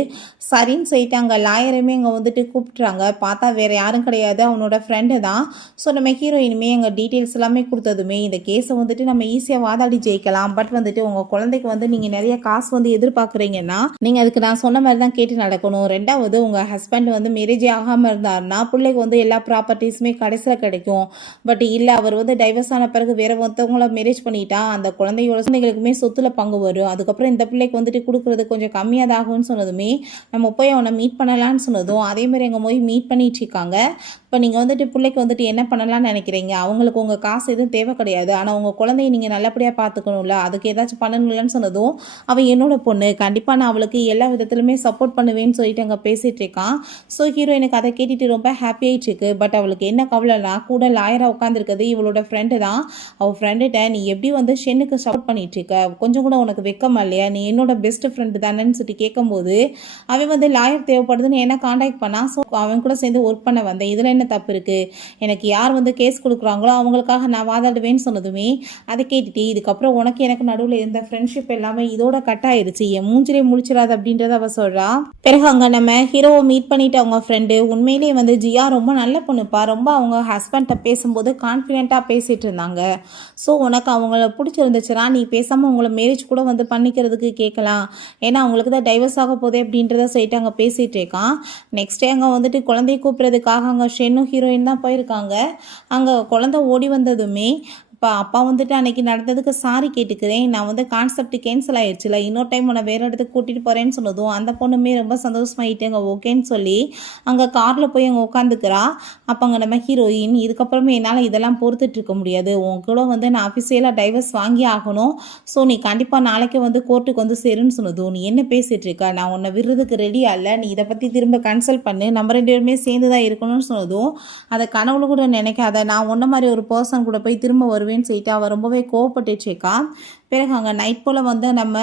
சரின்னு சொல்லிட்டு அங்கே லாயருமே இங்கே வந்துட்டு கூப்பிட்றாங்க. பார்த்தா வேறு யாரும் கிடையாது அவனோட ஃப்ரெண்டு தான். ஸோ நம்ம ஹீரோயினுமே எங்கள் டீட்டெயில்ஸ் எல்லாமே கொடுத்ததுமே இந்த கேஸை வந்துட்டு நம்ம ஈஸியாக வாதாடி ஜெயிக்கலாம், பட் வந்துட்டு உங்கள் குழந்தைக்கு வந்து நீங்கள் நிறைய காசு வந்து எதிர்பார்க்குறீங்கன்னா நீங்கள் அதுக்கு நான் சொன்ன மாதிரி தான் கேட்டு நடக்கணும். ரெண்டாவது உங்கள் ஹஸ்பண்ட் வந்து மேரேஜே ஆகாமல் இருந்தாருன்னா பிள்ளைக்கு வந்து எல்லா ப்ராப்பர்ட்டிஸுமே கடைசியில் கிடைக்கும், பட் இல்லை அவர் வந்து டைவர்ஸ் ஆன பிறகு வேறு ஒருத்தவங்கள மேரேஜ் பண்ணிட்டா அந்த குழந்தைகளுக்குமே சொத்துல பங்கு வரும், அதுக்கப்புறம் இந்த பிள்ளைக்கு வந்துட்டு கொடுக்குறது கொஞ்சம் கம்மியாக தான் ஆகும்னு சொன்னதுமே நம்ம போய் அவனை மீட் பண்ணலான்னு சொன்னதும் அதேமாதிரி எங்கள் போய் மீட் பண்ணிட்டு இருக்காங்க. இப்போ நீங்கள் வந்துட்டு பிள்ளைக்கு வந்துட்டு என்ன பண்ணலான்னு நினைக்கிறீங்க, அவங்களுக்கு உங்கள் காசு எதுவும் தேவை கிடையாது, ஆனால் உங்கள் குழந்தைய நீங்கள் நல்லபடியாக பார்த்துக்கணும்ல, அதுக்கு ஏதாச்சும் பண்ணணும்லன்னு சொன்னதும் அவள் என்னோட பொண்ணு கண்டிப்பாக நான் அவளுக்கு எல்லா விதத்துலையுமே சப்போர்ட் பண்ணுவேன்னு சொல்லிட்டு அங்கே பேசிகிட்டு இருக்கான். ஸோ ஹீரோயினுக்கு அதை கேட்டுட்டு ரொம்ப ஹாப்பி ஆகிட்டுருக்கு. பட் அவளுக்கு என்ன கவலைனா கூட லாயராக உட்காந்துருக்குது இவளோட ஃப்ரெண்டு தான். அவள் ஃப்ரெண்டுகிட்ட நீ எப்படி வந்து ஷென்னுக்கு சப்போர்ட் பண்ணிகிட்ருக்க, கொஞ்சம் கூட உனக்கு வெக்கமா இல்லையா, நீ என்னோட பெஸ்ட் ஃப்ரெண்டு தானேன்னு சொல்லி கேட்கும்போது அவன் வந்து லாயர் தேவைப்படுதுன்னு என்ன காண்டாக்ட் பண்ணான். ஸோ அவன் கூட சேர்ந்து ஒர்க் பண்ண வந்தேன், இதில் என்ன என்ன தப்பு இருக்குது, எனக்கு யார் வந்து கேஸ் கொடுக்குறாங்களோ அவங்களுக்காக நான் வாதாடுவேன்னு சொன்னதுமே அதை கேட்டுட்டு இதுக்கப்புறம் உனக்கு எனக்கு நடுவில் இருந்த ஃப்ரெண்ட்ஷிப் எல்லாமே இதோட கட் ஆயிடுச்சு, என் மூஞ்சிலே முழிச்சிடாது அப்படின்றத அவள் சொல்கிறா. பிறகு அங்கே நம்ம ஹீரோவை மீட் பண்ணிட்டு அவங்க ஃப்ரெண்டு உண்மையிலேயே வந்து ஜியா ரொம்ப நல்ல பொண்ணுப்பா, ரொம்ப அவங்க ஹஸ்பண்ட்டை பேசும்போது கான்ஃபிடென்ட்டாக பேசிகிட்டு இருந்தாங்க. ஸோ உனக்கு அவங்கள பிடிச்சிருந்துச்சுன்னா நீ பேசாமல் உங்களை மேரேஜ் கூட வந்து பண்ணிக்கிறதுக்கு கேட்கலாம், ஏன்னா அவங்களுக்கு தான் டைவர்ஸ் ஆக போதே அப்படின்றத சொல்லிட்டு அங்கே பேசிகிட்டு இருக்கான். நெக்ஸ்ட் டே அங்கே வந்துட்டு குழந்தைய கூப்பிட்றதுக்காக அங்கே ஷென்னும் ஹீரோயின் தான் போயிருக்காங்க. அங்கே குழந்தை ஓடி வந்ததுமே இப்போ அப்பா வந்துட்டு அன்றைக்கி நடந்ததுக்கு சாரி கேட்டுக்கிறேன், நான் வந்து கான்செப்ட் கேன்சல் ஆகிடுச்சுல, இன்னொரு டைம் உன்னை வேறு இடத்துக்கு கூட்டிகிட்டு போகிறேன்னு சொன்னதும் அந்த பொண்ணுமே ரொம்ப சந்தோஷமாயிட்டு அங்கே ஓகேன்னு சொல்லி அங்கே காரில் போய் அங்கே உட்காந்துக்கிறா. அப்போ அங்கே நம்ம ஹீரோயின் இதுக்கப்புறமே என்னால் இதெல்லாம் பொறுத்துட்ருக்க முடியாது, உன் கூட வந்து நான் அஃபிஷியலாக டைவர்ஸ் வாங்கி ஆகணும், ஸோ நீ கண்டிப்பாக நாளைக்கு வந்து கோர்ட்டுக்கு வந்து சேருன்னு சொன்னதும் நீ என்ன பேசிகிட்டு இருக்க, நான் உன்னை விடுறதுக்கு ரெடியாக இல்லை, நீ இதை பற்றி திரும்ப கன்சல்ட் பண்ணு, நம்ம 2 பேருமே சேர்ந்து தான் இருக்கணும்னு சொன்னதும் அதை கனவுல கூட நினைக்காத, நான் உன்ன மாதிரி ஒரு பர்சன் கூட போய் திரும்ப வருவேன்னு சொல்லிட்டு அவள் ரொம்பவே கோவப்பட்டுச்சேக்கா. பிறகு அங்கே நைட் போல் வந்து நம்ம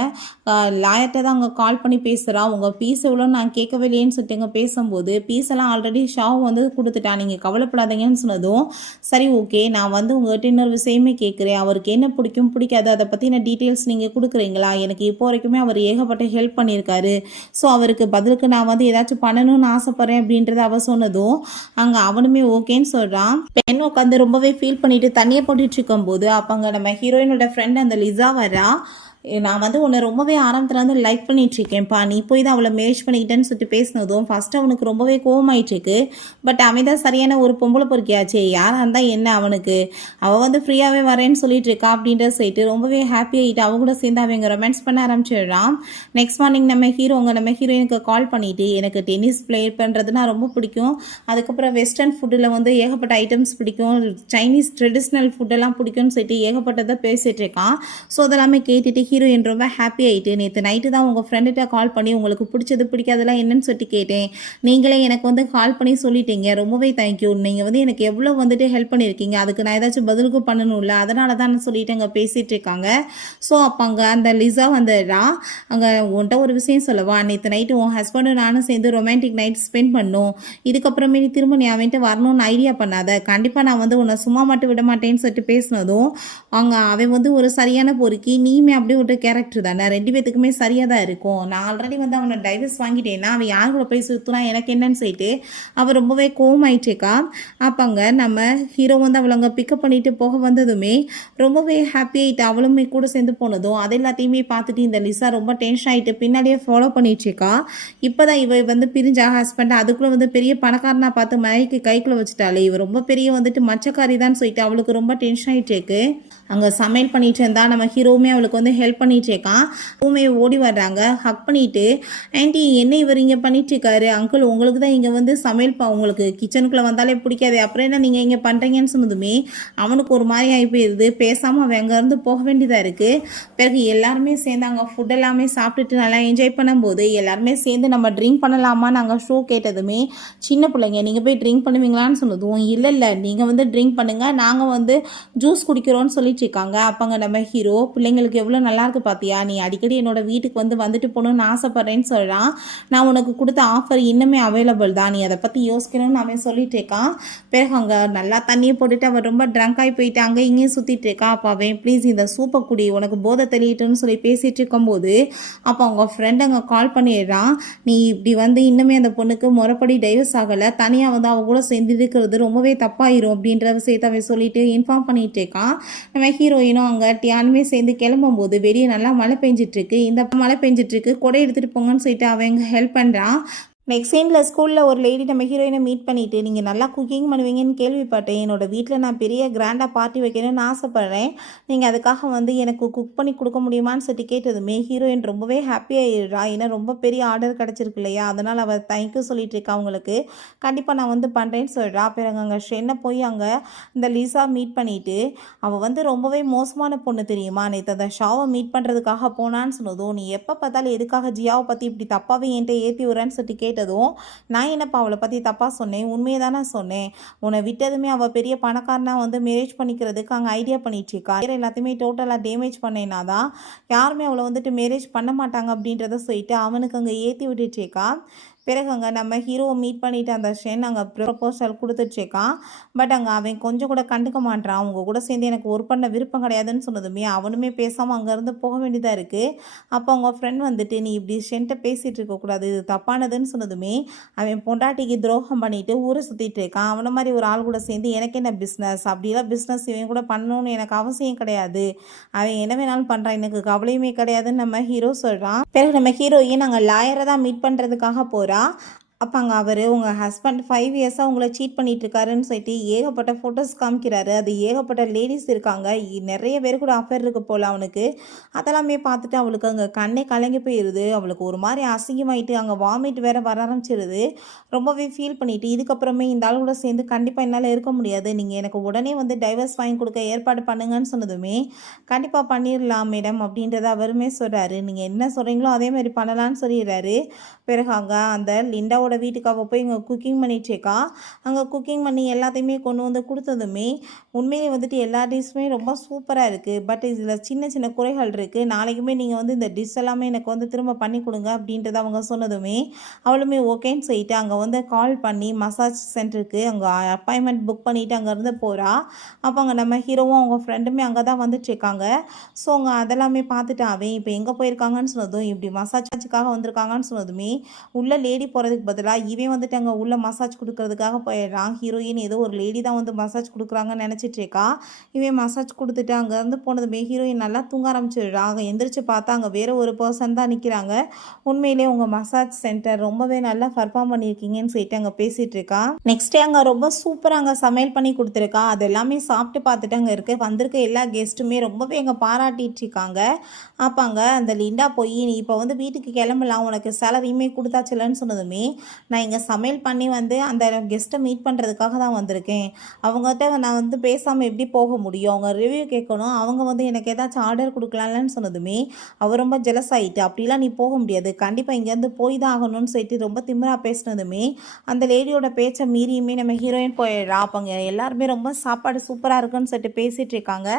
லாயர்கிட்ட தான் அங்கே கால் பண்ணி பேசுகிறா. உங்கள் பீஸ் எவ்வளோ நான் கேட்கவே இல்லையேன்னு சொல்லிட்டு அங்கே பேசும்போது பீஸெல்லாம் ஆல்ரெடி ஷாவ் வந்து கொடுத்துட்டான், நீங்கள் கவலைப்படாதீங்கன்னு சொன்னதும் சரி ஓகே, நான் வந்து உங்கள்கிட்ட இன்னொரு விஷயமே கேட்குறேன், அவருக்கு என்ன பிடிக்கும் பிடிக்காது அதை பற்றின டீட்டெயில்ஸ் நீங்கள் கொடுக்குறீங்களா, எனக்கு இப்போ வரைக்குமே அவர் ஏகப்பட்ட ஹெல்ப் பண்ணியிருக்காரு, ஸோ அவருக்கு பதிலுக்கு நான் வந்து ஏதாச்சும் பண்ணணும்னு ஆசைப்பட்றேன் அப்படின்றத அவள் சொன்னதும் அங்கே அவனுமே ஓகேன்னு சொல்கிறான். பெண் உட்காந்து ரொம்பவே ஃபீல் பண்ணிட்டு தண்ணியை போட்டுட்டு இருக்கும்போது அப்போ அங்கே நம்ம ஹீரோயினோட ஃப்ரெண்ட் அந்த லிசா வரா. நான் வந்து உன்னை ரொம்பவே ஆரம்பத்தில் வந்து லைக் பண்ணிகிட்ருக்கேன்ப்பா, நீ போய் தான் அவளை மேரேஜ் பண்ணிக்கிட்டேன்னு சொல்லிட்டு பேசினதும் ஃபஸ்ட்டு அவனுக்கு ரொம்பவே கோவமாயிட்டுருக்கு. பட் அவன் தான் சரியான ஒரு பொம்பளை பொறுக்கியாச்சே, யாராக இருந்தால் என்ன அவனுக்கு, அவள் வந்து ஃப்ரீயாகவே வரேன்னு சொல்லிட்டு இருக்கா அப்படின்ற சொல்லிட்டு ரொம்பவே ஹாப்பி ஆகிட்டு அவ கூட சேர்ந்து அவங்க ரொமான்ஸ் பண்ண ஆரம்பிச்சிடுறான். நெக்ஸ்ட் மார்னிங் நம்ம ஹீரோயினுக்கு கால் பண்ணிவிட்டு எனக்கு டென்னிஸ் ப்ளே பண்ணுறதுனா ரொம்ப பிடிக்கும், அதுக்கப்புறம் வெஸ்டர்ன் ஃபுட்டில் வந்து ஏகப்பட்ட ஐட்டம்ஸ் பிடிக்கும், சைனீஸ் ட்ரெடிஷ்னல் ஃபுட்டெல்லாம் பிடிக்கும்னு சொல்லிட்டு ஏகப்பட்டதை பேசிகிட்டு இருக்கான். ஸோ அதெல்லாமே கேட்டுட்டு ஹீரோயின் ரொம்ப ஹாப்பி ஆகிட்டு நேற்று நைட்டு தான் உங்கள் ஃப்ரெண்டுகிட்ட கால் பண்ணி உங்களுக்கு பிடிச்சது பிடிக்காதெல்லாம் என்னன்னு சொல்லிட்டு கேட்டேன், நீங்களே எனக்கு வந்து கால் பண்ணி சொல்லிட்டீங்க, ரொம்பவே தேங்க்யூ, நீங்கள் வந்து எனக்கு எவ்வளோ வந்துட்டு ஹெல்ப் பண்ணியிருக்கீங்க, அதுக்கு நான் ஏதாச்சும் பதிலுக்கு பண்ணணும்ல, அதனால தான் சொல்லிட்டு அங்கே பேசிகிட்டு இருக்காங்க. ஸோ அப்போ அங்கே அந்த லிசா வந்துடுறா. அங்கே உன்ட்ட ஒரு விஷயம் சொல்லவா, நேற்று நைட்டு உன் ஹஸ்பண்டும் நானும் சேர்ந்து ரொமான்டிக் நைட் ஸ்பெண்ட் பண்ணோம், இதுக்கப்புறமே நீ திரும்ப நீ அவன்ட்டு வரணும்னு ஐடியா பண்ணாத, கண்டிப்பாக நான் வந்து உன்னை சும்மா மட்டும் விட மாட்டேன்னு சொல்லிட்டு பேசினதும் அங்கே அவன் வந்து ஒரு சரியான பொறுக்கி, நீயுமே அப்படியே ஒரு கேரக்டர் தானே, 2 பேத்துக்குமே சரியாக தான் இருக்கும், நான் ஆல்ரெடி வந்து அவனை டைவர்ஸ் வாங்கிட்டேன்னா அவன் யார் கூட போய் சுற்றுனா எனக்கு என்னன்னு சொல்லிட்டு அவள் ரொம்பவே கோவமாயிட்டேக்கா. அப்போங்க நம்ம ஹீரோ வந்து அவளை அங்கே பிக்கப் பண்ணிட்டு போக வந்ததுமே ரொம்பவே ஹாப்பி ஆகிட்டு அவளுமே கூட சேர்ந்து போனதும் அது எல்லாத்தையுமே பார்த்துட்டு இந்த லிசா ரொம்ப டென்ஷன் ஆகிட்டு பின்னாடியே ஃபாலோ பண்ணிடுச்சேக்கா. இப்போ தான் இவ வந்து பிரிஞ்சா ஹஸ்பண்ட் அதுக்குள்ளே வந்து பெரிய பணக்காரனாக பார்த்து மனைவிக்கு கைக்குள்ளே வச்சுட்டாலே, இவ ரொம்ப பெரிய வந்துட்டு மச்சக்காரி தான் சொல்லிட்டு அவளுக்கு ரொம்ப டென்ஷன் ஆகிட்டேக்கு. அங்கே சமையல் பண்ணிட்டு இருந்தா நம்ம ஹீரோவுமே அவளுக்கு வந்து ஹெல்ப் பண்ணிட்டு இருக்கான். ஹீரோவுமே ஓடி வர்றாங்க, ஹக் பண்ணிட்டு ஆன்ட்டி என்ன இவர் இங்கே பண்ணிட்டு இருக்காரு, அங்கிள் உங்களுக்கு தான் இங்கே வந்து சமையல் உங்களுக்கு கிச்சனுக்குள்ளே வந்தாலே பிடிக்காது, அப்புறம் என்ன நீங்கள் இங்கே பண்ணுறீங்கன்னு சொன்னதுமே அவனுக்கு ஒரு மாதிரி ஆகி போயிடுது, பேசாமல் அவன் அங்கேருந்து போக வேண்டியதாக இருக்குது. பிறகு எல்லாருமே சேர்ந்து அங்கே ஃபுட் எல்லாமே சாப்பிட்டுட்டு நல்லா என்ஜாய் பண்ணும்போது எல்லாருமே சேர்ந்து நம்ம ட்ரிங்க் பண்ணலாமா நாங்கள் ஷோ கேட்டதுமே சின்ன பிள்ளைங்க நீங்கள் போய் ட்ரிங்க் பண்ணுவீங்களான்னு சொன்னதும் இல்லை நீங்கள் வந்து ட்ரிங்க் பண்ணுங்கள், நாங்கள் வந்து ஜூஸ் குடிக்கிறோன்னு சொல்லி இருக்காங்க. அப்பங்க நம்ம ஹீரோ பிள்ளைங்களுக்கு எவ்வளோ நல்லா இருக்கு பார்த்தியா, நீ அடிக்கடி என்னோட வீட்டுக்கு வந்துட்டு போகணும்னு ஆசைப்படுறேன்னு சொல்கிறான், நான் உனக்கு கொடுத்த ஆஃபர் இன்னுமே அவைலபிள் தான், நீ அதை பற்றி யோசிக்கணும்னு அவன் சொல்லிட்டு இருக்கான். பிறகு அங்கே நல்லா தண்ணியை போட்டுட்டு அவன் ரொம்ப ட்ரங்க் ஆகி போயிட்டு அங்கே இங்கேயும் சுற்றிட்டு இருக்கா. அப்போ அவன் ப்ளீஸ் இந்த சூப்பை குடி உனக்கு போதை தெளியட்டுன்னு சொல்லி பேசிகிட்டு இருக்கும்போது அப்போ அவங்க ஃப்ரெண்ட் அங்கே கால் பண்ணிடுறான், நீ இப்படி வந்து இன்னுமே அந்த பொண்ணுக்கு முறைப்படி டைவர்ஸ் ஆகலை, தனியாக வந்து அவ கூட சேர்ந்து இருக்கிறது ரொம்பவே தப்பாயிரும் அப்படின்ற விஷயத்தை அவன் சொல்லிட்டு இன்ஃபார்ம் பண்ணிட்டு இருக்கான். நம்ம ஹீரோயினும் அங்கே டியானுமே சேர்ந்து கிளம்பும்போது வெளியே நல்லா மழை பெஞ்சிட்ருக்கு, இந்த மழை பெஞ்சிட்ருக்கு கொடை எடுத்துகிட்டு போங்கன்னு சொல்லிட்டு அவங்க ஹெல்ப் பண்ணுறான். நெக்ஸ்ட் சீனில் ஸ்கூலில் ஒரு லேடி நம்ம ஹீரோயினை மீட் பண்ணிவிட்டு நீங்கள் நல்லா குக்கிங் பண்ணுவீங்கன்னு கேள்விப்பட்டேன், என்னோடய வீட்டில் நான் பெரிய கிராண்டாக பார்ட்டி வைக்கணும்னு ஆசைப்பட்றேன், நீங்கள் அதுக்காக வந்து எனக்கு குக் பண்ணி கொடுக்க முடியுமான்னு சொல்லி கேட்டதுமே ஹீரோயின் ரொம்பவே ஹாப்பியாகிடுறா, ஏன்னா ரொம்ப பெரிய ஆர்டர் கிடச்சிருக்கு இல்லையா, அதனால் அவள் தேங்க்யூ சொல்லிட்டு இருக்கா, அவங்களுக்கு கண்டிப்பாக நான் வந்து பண்ணுறேன்னு சொல்கிறா. பிறகு அங்கே ஷென்னை போய் அங்கே இந்த லிசா மீட் பண்ணிவிட்டு அவள் வந்து ரொம்பவே மோசமான பொண்ணு தெரியுமா, நேற்று அந்த ஷாவை மீட் பண்ணுறதுக்காக போனான்னு சொன்னதும் நீ எப்போ பார்த்தாலும் எதுக்காக ஜியாவை பற்றி இப்படி தப்பாகவே என்கிட்ட ஏற்றி விட்றான்னு சொல்லி கேட்டதும் நான் என்னப்பா அவளை பற்றி தப்பாக சொன்னேன், உண்மையை தானே சொன்னேன், உன்னை விட்டதுமே அவள் பெரிய பணக்காரனா வந்து மேரேஜ் பண்ணிக்கிறதுக்கு அங்கே ஐடியா பண்ணிட்டு இருக்கா, எல்லாத்தையுமே டோட்டலாக டேமேஜ் பண்ணேன்னா தான் யாருமே அவளை வந்துட்டு மேரேஜ் பண்ண மாட்டாங்க அப்படின்றத சொல்லிட்டு அவனுக்கு அங்கே ஏற்றி விட்டுட்டு இருக்கா. பிறகு அங்கே நம்ம ஹீரோவை மீட் பண்ணிட்டு அந்த ஷென் அங்கே ப்ரப்போசல் கொடுத்துட்ருக்கான். பட் அங்கே அவன் கொஞ்சம் கூட கண்டுக்க மாட்டான். அவங்க கூட சேர்ந்து எனக்கு ஒர்க் பண்ண விருப்பம் கிடையாதுன்னு சொன்னதுமே அவனுமே பேசாமல் அங்கேருந்து போக வேண்டியதாக இருக்குது. அப்போ அவங்க ஃப்ரெண்ட் வந்துட்டு நீ இப்படி ஷென்ட்ட பேசிகிட்டு இருக்கக்கூடாது, இது தப்பானதுன்னு சொன்னதுமே அவன் பொண்டாட்டிக்கு துரோகம் பண்ணிட்டு ஊரை சுற்றிட்டு இருக்கான். அவனை மாதிரி ஒரு ஆள் கூட சேர்ந்து எனக்கு என்ன பிஸ்னஸ், அப்படிலாம் பிஸ்னஸ் இவன் கூட பண்ணணும்னு எனக்கு அவசியம் கிடையாது, அவன் என்ன வேணாலும் பண்ணுறான், எனக்கு கவலையுமே கிடையாதுன்னு நம்ம ஹீரோ சொல்கிறான். பிறகு நம்ம ஹீரோயின் நாங்கள் லாயரை தான் மீட் பண்ணுறதுக்காக போகிறா. அப்போ அங்கே அவர் உங்கள் ஹஸ்பண்ட் 5 இயர்ஸாக உங்களை சீட் பண்ணிகிட்ருக்காருன்னு சொல்லிட்டு ஏகப்பட்ட ஃபோட்டோஸ் காமிக்கிறாரு. அது ஏகப்பட்ட லேடிஸ் இருக்காங்க, நிறைய பேர் கூட அஃபேர் இருக்கு போல் அவனுக்கு. அதெல்லாமே பார்த்துட்டு அவளுக்கு அங்கே கண்ணே கலங்கி போயிடுது. அவளுக்கு ஒரு மாதிரி அசிங்கமாயிட்டு அங்கே வாமிட் வேறு வர ஆரம்பிச்சிருது. ரொம்பவே ஃபீல் பண்ணிவிட்டு இதுக்கப்புறமே இந்த ஆள் கூட சேர்ந்து கண்டிப்பாக என்னால் இருக்க முடியாது, நீங்கள் எனக்கு உடனே வந்து டைவர்ஸ் வாங்கி கொடுக்க ஏற்பாடு பண்ணுங்கன்னு சொன்னதுமே கண்டிப்பாக பண்ணிடலாம் மேடம் அப்படின்றத அவருமே சொல்கிறாரு. நீங்கள் என்ன சொல்கிறீங்களோ அதே மாதிரி பண்ணலான்னு சொல்லிடுறாரு. பிறகு அங்கே அந்த லிண்டாவோட வீட்டுக்கு அவள் போய் இங்கே குக்கிங் பண்ணிகிட்ருக்கா. அங்கே குக்கிங் பண்ணி எல்லாத்தையுமே கொண்டு வந்து கொடுத்ததுமே உண்மையிலே வந்துட்டு எல்லா டிஷ்ஷுமே ரொம்ப சூப்பராக இருக்குது. பட் இதில் சின்ன சின்ன குறைகள் இருக்குது, நாளைக்குமே நீங்கள் வந்து இந்த டிஷ் எல்லாமே எனக்கு வந்து திரும்ப பண்ணி கொடுங்க அப்படின்றத அவங்க சொன்னதுமே அவளுமே ஓகேன்னு சொல்லிட்டு அங்கே வந்து கால் பண்ணி மசாஜ் சென்டருக்கு அங்கே அப்பாயின்மெண்ட் புக் பண்ணிவிட்டு அங்கேருந்து போகிறா. அப்போ அங்கே நம்ம ஹீரோவும் அவங்க ஃப்ரெண்டுமே அங்கே தான் வந்துட்டுருக்காங்க. ஸோ அவங்க அதெல்லாமே பார்த்துட்டு அவன் இப்போ எங்கே போயிருக்காங்கன்னு சொன்னதும் இப்படி மசாஜுக்காக வந்திருக்காங்கன்னு சொன்னதுமே உள்ள லேடி போகிறதுக்கு பதிலாக இவன் வந்துட்டு அங்கே உள்ள மசாஜ் கொடுக்கறதுக்காக போயிடுறான். ஹீரோயின் ஏதோ ஒரு லேடி தான் வந்து மசாஜ் கொடுக்குறாங்கன்னு நினச்சிட்டு இருக்கா. இவன் மசாஜ் கொடுத்துட்டு அங்கேருந்து போனதுமே ஹீரோயின் நல்லா தூங்க ஆரம்பிச்சிடுறா. அங்கே எந்திரிச்சு பார்த்தா அங்கே வேறு ஒரு பர்சன் தான் நிற்கிறாங்க. உண்மையிலே உங்கள் மசாஜ் சென்டர் ரொம்பவே நல்லா பர்ஃபார்ம் பண்ணியிருக்கீங்கன்னு சொல்லிட்டு அங்கே பேசிகிட்டு இருக்கா. நெக்ஸ்ட் டே அங்கே ரொம்ப சூப்பராக அங்கே சமையல் பண்ணி கொடுத்துருக்கா. அது எல்லாமே சாப்பிட்டு பார்த்துட்டு அங்கே வந்திருக்க எல்லா கெஸ்ட்டுமே ரொம்பவே அங்கே பாராட்டிட்டு இருக்காங்க. அப்போ அங்கே அந்த லிண்டா போய் நீ இப்போ வந்து வீட்டுக்கு கிளம்பலாம், உனக்கு சேலரியுமே கொடுத்தாச்சுலன்னு சொன்னதுமே நான் இங்கே சமையல் பண்ணி வந்து அந்த கெஸ்ட்டை மீட் பண்ணுறதுக்காக தான் வந்திருக்கேன், அவங்ககிட்ட நான் வந்து பேசாமல் எப்படி போக முடியும், அவங்க ரிவ்யூ கேட்கணும், அவங்க வந்து எனக்கு ஏதாச்சும் ஆர்டர் கொடுக்கலாம்லன்னு சொன்னதுமே அவர் ரொம்ப ஜெலஸ் ஆகிட்டு அப்படிலாம் நீ போக முடியாது, கண்டிப்பாக இங்கேருந்து போய் தான் ஆகணும்னு சொல்லிட்டு ரொம்ப திமிரா பேசினதுமே அந்த லேடியோட பேச்சை மீறியுமே நம்ம ஹீரோயின் போயிடுறா. அப்போங்க எல்லாருமே ரொம்ப சாப்பாடு சூப்பராக இருக்குன்னு சொல்லிட்டு பேசிகிட்டு இருக்காங்க.